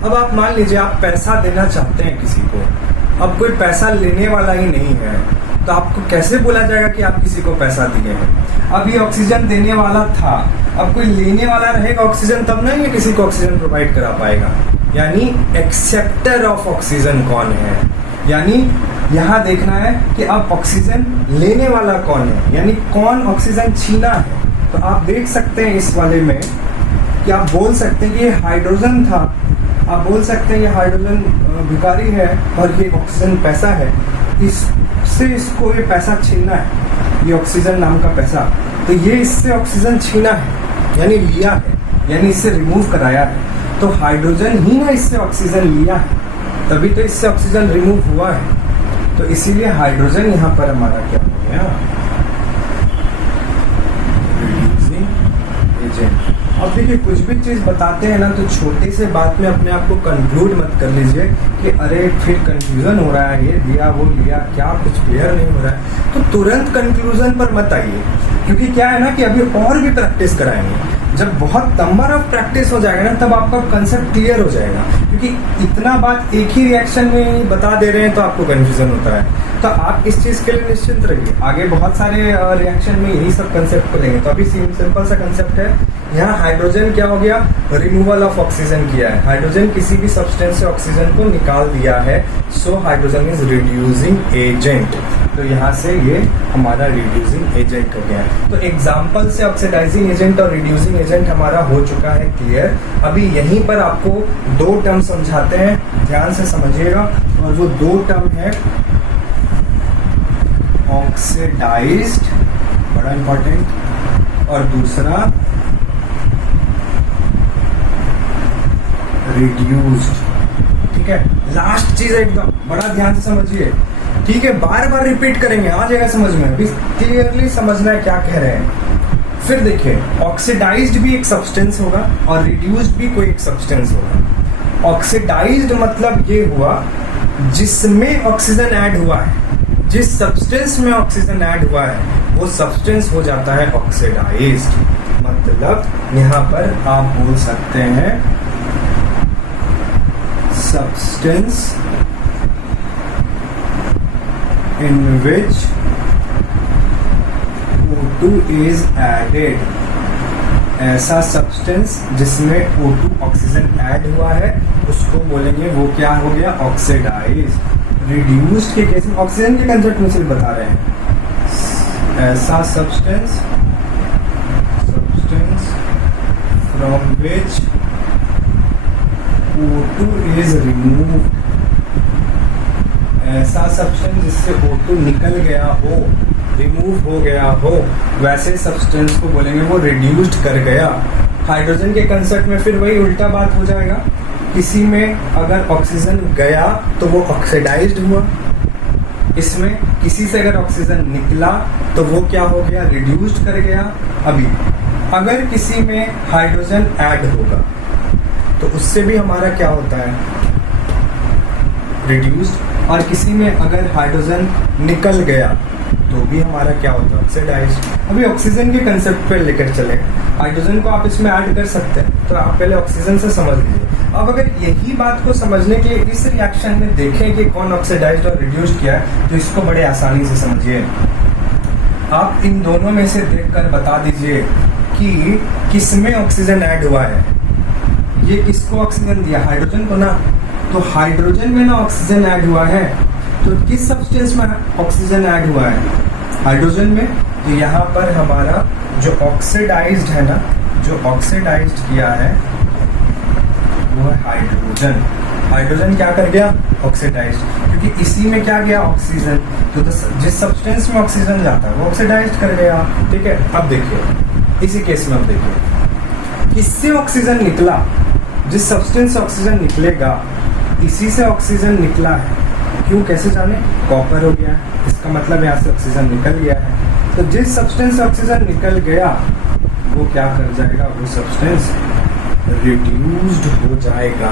अब आप मान लीजिए आप पैसा देना चाहते हैं किसी को, अब कोई पैसा लेने वाला ही नहीं है, तो आपको कैसे बोला जाएगा कि आप किसी को पैसा दिए हैं? अब ये ऑक्सीजन देने वाला था, अब कोई लेने वाला रहेगा ऑक्सीजन तब ना ये किसी को ऑक्सीजन प्रोवाइड करा पाएगा। यानी एक्सेप्टर ऑफ ऑक्सीजन कौन है, यानी यहाँ देखना है कि अब ऑक्सीजन लेने वाला कौन है, यानी कौन ऑक्सीजन छीना है। तो आप देख सकते हैं इस वाले में कि आप बोल सकते हैं कि ये हाइड्रोजन था, आप बोल सकते हैं ये हाइड्रोजन भिखारी है और ये ऑक्सीजन पैसा है, इससे इसको ये पैसा छीनना है, ये ऑक्सीजन नाम का पैसा। तो ये इससे ऑक्सीजन छीना है यानी लिया है, यानी इससे रिमूव कराया है। तो हाइड्रोजन ही ना इससे ऑक्सीजन लिया है, तभी तो इससे ऑक्सीजन रिमूव हुआ है। तो इसीलिए हाइड्रोजन यहाँ पर हमारा क्या हो गया? Reducing agent. अब देखिए कुछ भी चीज बताते हैं ना तो छोटे से बात में अपने आप को कंक्लूड मत कर लीजिए कि अरे फिर कंफ्यूजन हो रहा है, ये दिया वो लिया, क्या कुछ क्लियर नहीं हो रहा है, तो तुरंत कंक्लूजन पर मत आइए। क्योंकि क्या है ना कि अभी और भी प्रैक्टिस कराएंगे, जब बहुत नंबर ऑफ प्रैक्टिस हो जाएगा ना तब आपका कंसेप्ट क्लियर हो जाएगा। क्योंकि इतना बात एक ही रिएक्शन में बता दे रहे हैं तो आपको कंफ्यूजन होता है। तो आप इस चीज के लिए निश्चिंत रहिए, आगे बहुत सारे रिएक्शन में यही सब कंसेप्ट को लेंगे। तो अभी सिंपल सा कंसेप्ट है, यहाँ हाइड्रोजन क्या हो गया? रिमूवल ऑफ ऑक्सीजन किया है, हाइड्रोजन किसी भी सब्सटेंस से ऑक्सीजन को निकाल दिया है, so hydrogen is reducing agent. तो यहाँ से ये हमारा रिड्यूसिंग एजेंट हो गया है। तो एग्जाम्पल से ऑक्सीडाइजिंग एजेंट और रिड्यूसिंग एजेंट हमारा हो चुका है क्लियर। अभी यहीं पर आपको दो टर्म समझाते हैं, ध्यान से समझिएगा। और वो दो टर्म है ऑक्सीडाइज्ड, बड़ा इंपॉर्टेंट, और दूसरा रिड्यूस्ड। ठीक है, लास्ट चीज एकदम बड़ा ध्यान से समझिए, ठीक है, बार बार रिपीट करेंगे, आ जाएगा समझ में। अभी क्लियरली समझना है क्या कह रहे हैं। फिर देखिए ऑक्सीडाइज्ड भी एक सब्सटेंस होगा और रिड्यूस्ड भी कोई एक सब्सटेंस होगा। ऑक्सीडाइज्ड मतलब ये हुआ जिसमें ऑक्सीजन ऐड हुआ है, जिस सब्सटेंस में ऑक्सीजन ऐड हुआ है वो सब्सटेंस हो जाता है ऑक्सीडाइज्ड। मतलब यहाँ पर आप बोल सकते हैं substance in which O2 is added, ऐसा सब्सटेंस जिसमें O2 ऑक्सीजन ऐड हुआ है उसको बोलेंगे वो क्या हो गया? ऑक्सीडाइज्ड। रिड्यूस्ड के केस में ऑक्सीजन के कंसेप्ट में सिर्फ बता रहे हैं, ऐसा substance from which O2 is removed, ऐसा सब्सटेंस जिससे O2 निकल गया हो, रिमूव हो गया हो, वैसे सब्सटेंस को बोलेंगे वो रिड्यूस्ड कर गया। हाइड्रोजन के कंसेप्ट में फिर वही उल्टा बात हो जाएगा, किसी में अगर ऑक्सीजन गया तो वो ऑक्सीडाइज्ड हुआ, इसमें किसी से अगर ऑक्सीजन निकला तो वो क्या हो गया? रिड्यूस्ड कर गया। अभी अगर किसी में हाइड्रोजन ऐड होगा तो उससे भी हमारा क्या होता है? रिड्यूस्ड और किसी में अगर हाइड्रोजन निकल गया तो भी हमारा क्या होता है, ऑक्सीडाइज। अभी ऑक्सीजन के कंसेप्ट पे लेकर चले, हाइड्रोजन को आप इसमें ऐड कर सकते हैं, तो आप पहले ऑक्सीजन से समझ लीजिए। अब अगर यही बात को समझने के लिए इस रिएक्शन में देखें कि कौन ऑक्सीडाइज्ड और रिड्यूस्ड किया है, तो इसको बड़े आसानी से समझिए। आप इन दोनों में से देखकर बता दीजिए कि किसमें ऑक्सीजन ऐड हुआ है। ये किसको ऑक्सीजन दिया, हाइड्रोजन को ना, तो हाइड्रोजन में ना ऑक्सीजन ऐड हुआ है, तो किस सब्सटेंस में ऑक्सीजन ऐड हुआ है, हाइड्रोजन में। तो यहाँ पर हमारा जो ऑक्सीडाइज्ड है ना, जो ऑक्सीडाइज्ड किया है वो है हाइड्रोजन। हाइड्रोजन क्या कर गया, ऑक्सीडाइज्ड, क्योंकि इसी में क्या गया, ऑक्सीजन। तो जिस सब्सटेंस में ऑक्सीजन जाता है वो ऑक्सीडाइज्ड कर गया। ठीक है, अब देखिए इसी केस में, अब देखिए किससे ऑक्सीजन निकला, जिस सब्सटेंस से ऑक्सीजन निकलेगा इसी से ऑक्सीजन निकला है। क्यों, कैसे जाने, कॉपर हो गया, इसका मतलब यहाँ से ऑक्सीजन निकल गया है। तो जिस सब्सटेंस से ऑक्सीजन निकल गया वो क्या कर जाएगा, वो सब्सटेंस रिड्यूस्ड हो जाएगा।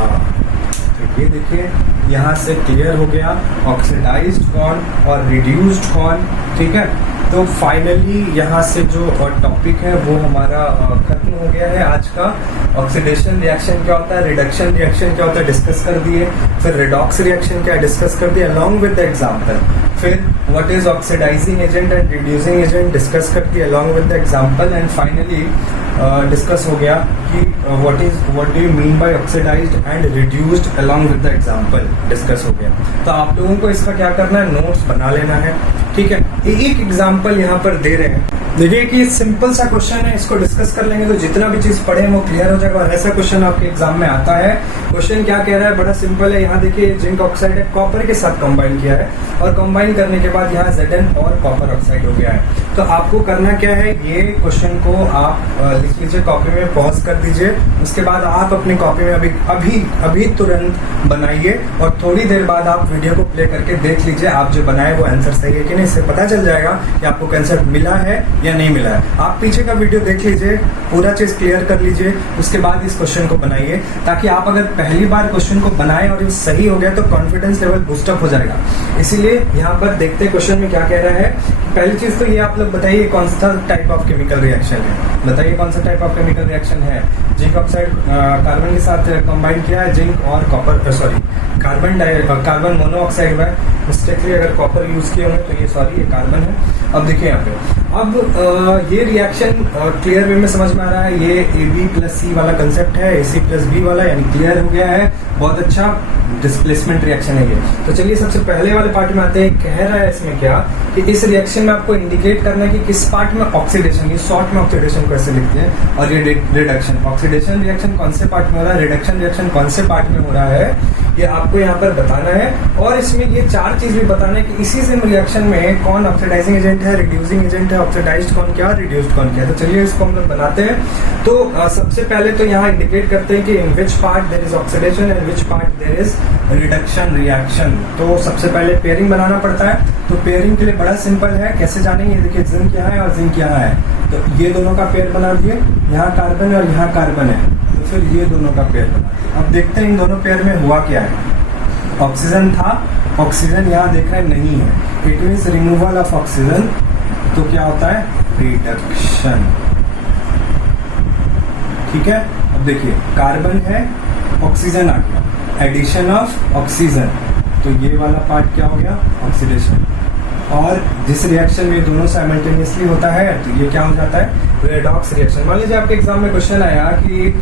तो ये देखिए यहाँ से क्लियर हो गया, ऑक्सीडाइज्ड कौन और रिड्यूस्ड कौन। ठीक है, तो फाइनली यहाँ से जो टॉपिक है वो हमारा खत्म हो गया है आज का। ऑक्सीडेशन रिएक्शन क्या होता है, रिडक्शन रिएक्शन क्या होता है डिस्कस कर दिए, फिर रिडॉक्स रिएक्शन क्या डिस्कस कर दिया अलॉन्ग विद द एग्जांपल, फिर what is oxidising agent and reducing agent discuss कर दिया along with the example, and finally discuss हो गया कि what do you mean by oxidised and reduced along with the example discuss हो गया। तो आप लोगों को इसका क्या करना है, नोट्स बना लेना है। ठीक है, एक एग्जांपल यहाँ पर दे रहे हैं, देखिए कि सिंपल सा क्वेश्चन है, इसको डिस्कस कर लेंगे तो जितना भी चीज पढ़े वो क्लियर हो जाएगा। और ऐसा क्वेश्चन आपके एग्जाम में आता है। क्वेश्चन क्या कह रहा है, बड़ा सिंपल है। यहाँ देखिए जिंक ऑक्साइड है कॉपर के साथ कंबाइन किया है, और कंबाइन करने के बाद यहाँ Zn और कॉपर ऑक्साइड हो गया है। तो आपको करना क्या है, ये क्वेश्चन को आप लिख लीजिए कॉपी में, पॉज कर दीजिए, उसके बाद आप अपनी कॉपी में अभी तुरंत बनाइए, और थोड़ी देर बाद आप वीडियो को प्ले करके देख लीजिए आप जो बनाए वो आंसर सही है कि नहीं। इससे पता चल जाएगा कि आपको कंसेप्ट मिला है या नहीं मिला है। आप पीछे का वीडियो देख लीजिए, पूरा चीज क्लियर कर लीजिए, उसके बाद इस क्वेश्चन को बनाइए, ताकि आप अगर पहली बार क्वेश्चन को बनाए और ये सही हो गया तो कॉन्फिडेंस लेवल बूस्टअप हो जाएगा। इसीलिए यहाँ पर देखते हैं क्वेश्चन में क्या कह रहा है। पहली चीज तो ये आप लोग बताइए कौन सा टाइप ऑफ केमिकल रिएक्शन है, बताइए कौन सा टाइप ऑफ केमिकल रिएक्शन है। जिंक ऑक्साइड कार्बन के साथ कंबाइन किया है, जिंक और कॉपर, सॉरी कार्बन मोनोऑक्साइड है, मिस्टेकली अगर कॉपर यूज किए होंगे तो ये सॉरी ये कार्बन है। अब देखिए यहाँ पे, अब ये रिएक्शन क्लियर वे में समझ में आ रहा है। ये AB प्लस C वाला कंसेप्ट है, AC प्लस B वाला, यानी क्लियर हो गया है। बहुत अच्छा डिस्प्लेसमेंट रिएक्शन है ये। तो चलिए सबसे पहले वाले पार्ट में आते हैं। कह रहा है इसमें क्या कि इस रिएक्शन में आपको इंडिकेट करना है कि किस पार्ट में ऑक्सीडेशन, ये शॉर्ट में ऑक्सीडेशन को ऐसे लिखते हैं, और ये रिडक्शन, ऑक्सीडेशन रिएक्शन कौन से पार्ट में हो रहा है, रिडक्शन रिएक्शन कौन से पार्ट में हो रहा है, ये आपको यहाँ पर बताना है। और इसमें ये चार चीज भी बताना है कि इसी सेम रिएक्शन में कौन ऑक्सीडाइजिंग एजेंट है, रिड्यूसिंग एजेंट है, ऑक्सीडाइज्ड कौन क्या, रिड्यूस्ड कौन क्या। तो चलिए इसको हम लोग बनाते हैं। तो सबसे पहले तो यहाँ इंडिकेट करते हैं कि in which part there is oxidation and which part there is reduction reaction. तो सबसे पहले पेयरिंग बनाना पड़ता है। तो पेयरिंग के लिए बड़ा सिंपल है, कैसे जानेंगे, देखिए जिंक यहाँ है और जिंक यहाँ है, तो ये दोनों का पेयर बना दिए, यहाँ कार्बन है और यहाँ कार्बन है, तो फिर ये दोनों का पेयर बना दिए। अब देखते हैं इन दोनों पेयर में हुआ क्या है। ऑक्सीजन था, ऑक्सीजन यहाँ देख रहे हैं नहीं है, it means removal of oxygen. तो क्या होता है, रिडक्शन। ठीक है, अब देखिए कार्बन है, ऑक्सीजन आ गया, एडिशन ऑफ ऑक्सीजन, तो ये वाला पार्ट क्या हो गया, ऑक्सीडेशन। और जिस रिएक्शन में दोनों साइमल्टेनियसली होता है तो ये क्या हो जाता है, रेडॉक्स रिएक्शन। मान लीजिए आपके एग्जाम में क्वेश्चन आया कि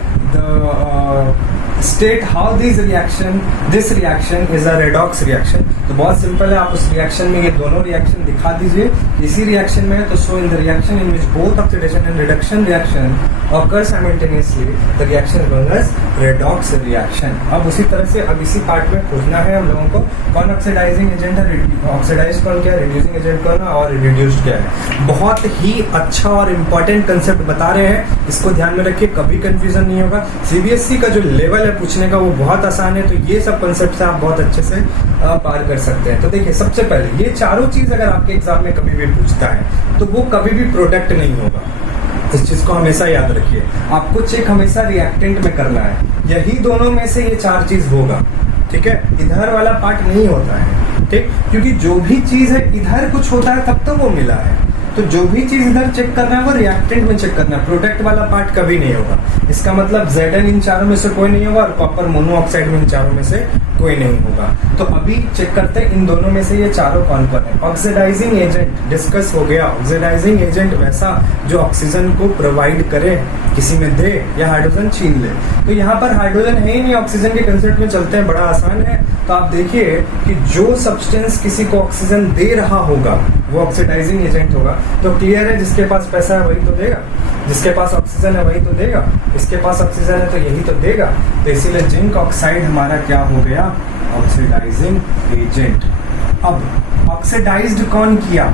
state how this reaction is a redox reaction, तो बहुत सिंपल है, आप उस रिएक्शन में ये दोनों रिएक्शन दिखा दीजिए। इसी रिएक्शन में है तो so in the reaction in which both oxidation and reduction reaction occur simultaneously the reaction is known as redox reaction. अब उसी तरह से अब इसी पार्ट में खोजना है हम लोगों को कौन ऑक्सीडाइजिंग एजेंट है, ऑक्सीडाइज कौन क्या है, रिड्यूसिंग एजेंट कौन है और रिड्यूस्ड क्या है। बहुत ही अच्छा और इम्पोर्टेंट कंसेप्ट बता रहे हैं, इसको ध्यान में रखिए, कभी कंफ्यूजन नहीं होगा। CBSE का जो लेवल है पूछने का वो बहुत आसान है, तो ये सब कंसेप्ट से आप बहुत अच्छे से पार कर सकते हैं। तो देखिए सबसे पहले ये चारों चीज अगर आपके एग्जाम में कभी भी पूछता है तो वो कभी भी प्रोडक्ट नहीं होगा, इस चीज को हमेशा याद रखिए। आपको चेक हमेशा रिएक्टेंट में करना है, यही दोनों में से ये चार चीज होगा। ठीक है, इधर वाला पार्ट नहीं होता है, ठीक, क्योंकि जो भी चीज है इधर कुछ होता है तब तो वो मिला है, तो जो भी चीज इधर चेक करना है वो रिएक्टेंट में चेक करना है, प्रोडक्ट वाला पार्ट कभी नहीं होगा। इसका मतलब Zn इन चारों में से कोई नहीं होगा और कॉपर मोनोऑक्साइड में इन चारों में से कोई नहीं होगा। तो अभी चेक करते हैं इन दोनों में से ये चारों कौन कौन है। ऑक्सीडाइजिंग एजेंट डिस्कस हो गया। ऑक्सीडाइजिंग एजेंट वैसा जो ऑक्सीजन को प्रोवाइड करे, किसी में दे या हाइड्रोजन छीन ले। तो यहाँ पर हाइड्रोजन है ही नहीं, ऑक्सीजन के कंसेप्ट में चलते हैं, बड़ा आसान है। तो आप देखिए कि जो सब्सटेंस किसी को ऑक्सीजन दे रहा होगा वो ऑक्सीडाइजिंग एजेंट होगा। तो क्लियर है, जिसके पास पैसा है वही तो देगा, जिसके पास ऑक्सीजन है वही तो देगा, इसके पास ऑक्सीजन है तो यही तो देगा। तो इसीलिए जिंक ऑक्साइड हमारा क्या हो गया, ऑक्सीडाइजिंग एजेंट। अब ऑक्सीडाइज्ड कौन किया,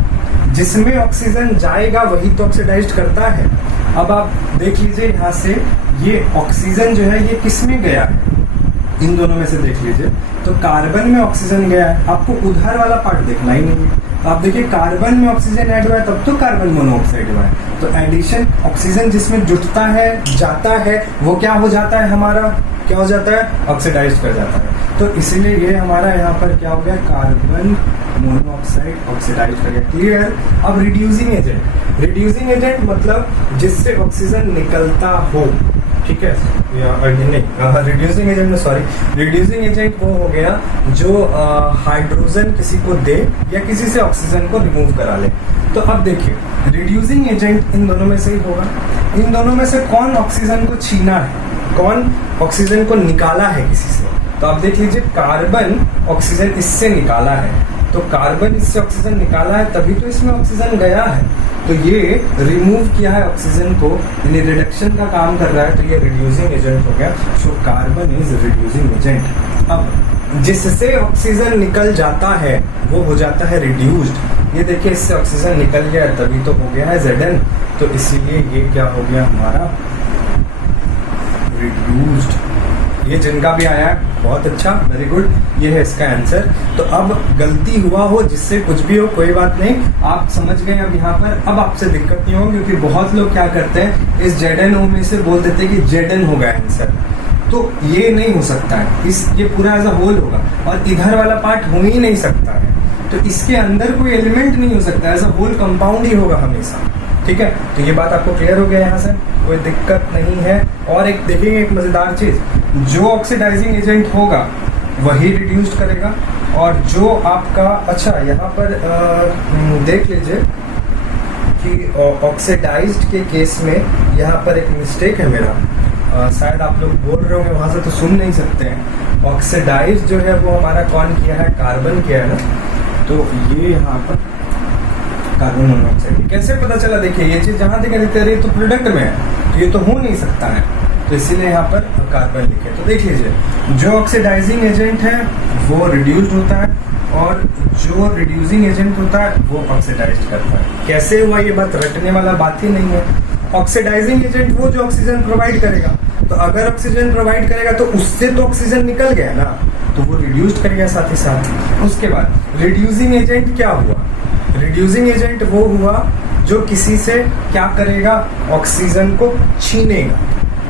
जिसमें ऑक्सीजन जाएगा वही तो ऑक्सीडाइज्ड करता है। अब आप देख लीजिए यहाँ से, ये ऑक्सीजन जो है ये किस में गया है, इन दोनों में से देख लीजिए। तो कार्बन में ऑक्सीजन गया है, आपको उधर वाला पार्ट देखना ही नहीं है। आप देखिए कार्बन में ऑक्सीजन ऐड हुआ है तब तो कार्बन मोनोऑक्साइड हुआ है। तो एडिशन ऑक्सीजन जिसमें जुटता है जाता है वो क्या हो जाता है, हमारा क्या हो जाता है, ऑक्सीडाइज कर जाता है। तो इसीलिए ये हमारा यहाँ पर क्या हो गया, कार्बन मोनोऑक्साइड ऑक्सीडाइज कर गया। क्लियर। अब रिड्यूसिंग एजेंट, रिड्यूसिंग एजेंट मतलब जिससे ऑक्सीजन निकलता हो, ठीक है, रिड्यूसिंग एजेंट में सॉरी, रिड्यूसिंग एजेंट वो हो गया जो हाइड्रोजन किसी को दे या किसी से ऑक्सीजन को रिमूव करा ले। तो अब देखिए रिड्यूसिंग एजेंट इन दोनों में से ही होगा। इन दोनों में से कौन ऑक्सीजन को छीना है, कौन ऑक्सीजन को निकाला है किसी से। तो आप देख लीजिए कार्बन ऑक्सीजन इससे निकाला है, तो कार्बन इससे ऑक्सीजन निकाला है तभी तो इसमें ऑक्सीजन गया है। तो ये रिमूव किया है ऑक्सीजन को, यानी रिडक्शन का काम कर रहा है, तो ये रिड्यूसिंग एजेंट हो गया। So carbon is reducing agent. अब जिससे ऑक्सीजन निकल जाता है वो हो जाता है रिड्यूस्ड। ये देखिए इससे ऑक्सीजन निकल गया तभी तो हो गया है Zn, तो इसीलिए ये क्या हो गया हमारा रिड्यूस्ड। ये जिनका भी आया है बहुत अच्छा, वेरी गुड, ये है इसका आंसर। तो अब गलती हुआ हो जिससे कुछ भी हो कोई बात नहीं, आप समझ गए अब यहाँ पर। अब आपसे दिक्कत नहीं होगी क्योंकि बहुत लोग क्या करते हैं इस Zn में से बोल देते हैं कि Zn होगा आंसर, तो ये नहीं हो सकता है। ये पूरा एज अ होल होगा और इधर वाला पार्ट हो ही नहीं सकता है, तो इसके अंदर कोई एलिमेंट नहीं हो सकता, एज अ होल कंपाउंड ही होगा हमेशा। ठीक है, तो ये बात आपको क्लियर हो गया, यहाँ से कोई दिक्कत नहीं है। और एक देखेंगे एक मजेदार चीज, जो ऑक्सीडाइजिंग एजेंट होगा वही रिड्यूस्ड करेगा, और जो आपका अच्छा यहाँ पर देख लीजिए कि ऑक्सीडाइज्ड के केस में यहाँ पर एक मिस्टेक है मेरा, शायद आप लोग बोल रहे होंगे वहां से तो सुन नहीं सकते हैं। ऑक्सीडाइज जो है वो हमारा कौन किया है, कार्बन किया है ना, तो ये यहाँ पर कार्बन मोनोऑक्साइड। कैसे पता चला, देखिए ये चीज जहां दिखाई देती है तो प्रोडक्ट में है, तो ये तो हो नहीं सकता है, तो इसीलिए यहाँ पर कार्बन लिखे। तो देख लीजिए जो ऑक्सीडाइजिंग एजेंट है वो रिड्यूस्ड होता है और जो रिड्यूसिंग एजेंट होता है वो ऑक्सीडाइज करता है। कैसे हुआ ये बात रटने वाला बात ही नहीं है। ऑक्सीडाइजिंग एजेंट वो जो ऑक्सीजन प्रोवाइड करेगा, तो अगर ऑक्सीजन प्रोवाइड करेगा तो उससे तो ऑक्सीजन निकल गया ना, तो वो रिड्यूस्ड करेगा साथ ही साथ। उसके बाद रिड्यूसिंग एजेंट क्या हुआ, रिड्यूसिंग एजेंट वो हुआ जो किसी से क्या करेगा, ऑक्सीजन को छीनेगा,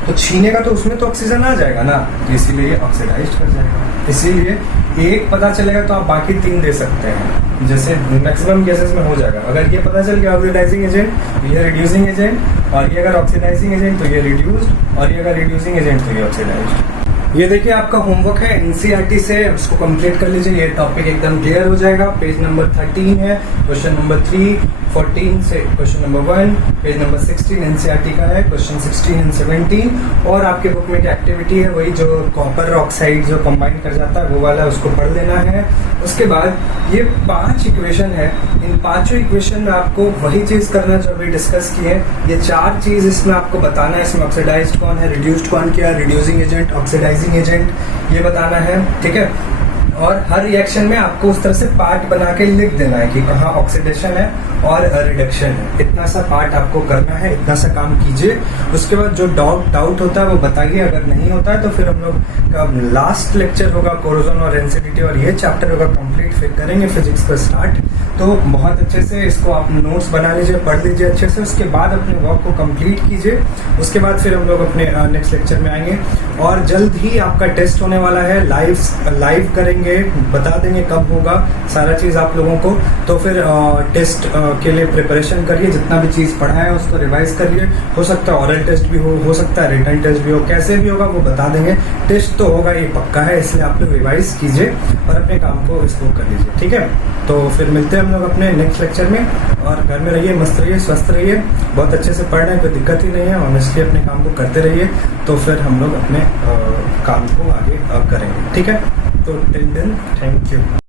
तो छीनेगा तो उसमें तो ऑक्सीजन आ जाएगा ना, तो इसीलिए ऑक्सीडाइज कर जाएगा। इसीलिए एक पता चलेगा तो आप बाकी तीन दे सकते हैं, जैसे मैक्सिमम केसेस में हो जाएगा। अगर ये पता चल गया ऑक्सीडाइजिंग एजेंट तो ये रिड्यूसिंग एजेंट, और ये अगर ऑक्सीडाइजिंग एजेंट तो ये रिड्यूस्ड, और ये अगर रिड्यूसिंग एजेंट तो ये ऑक्सीडाइज्ड। ये देखिए आपका होमवर्क है एनसीईआरटी से, उसको कंप्लीट कर लीजिए, ये टॉपिक एकदम क्लियर हो जाएगा। पेज नंबर 13 है, क्वेश्चन नंबर 3, 14 से question number 1, page number 16 NCERT का है, क्वेश्चन 16 एंड 17। और आपके बुक में एक्टिविटी है वही जो कॉपर ऑक्साइड जो कंबाइन कर जाता है वो वाला, उसको पढ़ लेना है। उसके बाद ये 5 इक्वेशन है, इन 5 इक्वेशन में आपको वही चीज करना जो अभी डिस्कस की है। ये 4 चीज इसमें आपको बताना है, इसमें ऑक्सीडाइज्ड कौन है, रिड्यूस्ड कौन किया, रिड्यूसिंग एजेंट, ऑक्सीडाइजिंग एजेंट, ये बताना है। ठीक है, और हर रिएक्शन में आपको उस तरह से पार्ट बना के लिख देना है कि कहाँ ऑक्सीडेशन है और रिडक्शन है। इतना सा पार्ट आपको करना है, इतना सा काम कीजिए। उसके बाद जो डाउट होता है वो बताइए, अगर नहीं होता है तो फिर हम लोग का लास्ट लेक्चर होगा कोरोजन और एनसीडीटी, और ये चैप्टर होगा कंप्लीट, फिर करेंगे फिजिक्स का स्टार्ट। तो बहुत अच्छे से इसको आप नोट्स बना लीजिए, पढ़ लीजिए अच्छे से, उसके बाद अपने वर्क को कंप्लीट कीजिए। उसके बाद फिर हम लोग अपने नेक्स्ट लेक्चर में आएंगे और जल्द ही आपका टेस्ट होने वाला है, लाइव करेंगे, बता देंगे कब होगा सारा चीज़ आप लोगों को। तो फिर टेस्ट के लिए प्रिपरेशन करिए, जितना भी चीज़ पढ़ा है उसको रिवाइज करिए। हो सकता है ऑरल टेस्ट भी हो सकता है रिटन टेस्ट भी हो, कैसे भी होगा वो बता देंगे। टेस्ट तो होगा, ये पक्का है, इसलिए आप लोग रिवाइज कीजिए और अपने काम को इसको कर लीजिए, ठीक है। तो फिर मिलते हैं हम लोग अपने नेक्स्ट लेक्चर में, और घर में रहिए, मस्त रहिए, स्वस्थ रहिए, बहुत अच्छे से पढ़ रहे हैं, कोई दिक्कत ही नहीं है, ऑनेस्टली अपने काम को करते रहिए। तो फिर हम लोग अपने काम को आगे करेंगे, ठीक है। तो टिल देन थैंक यू।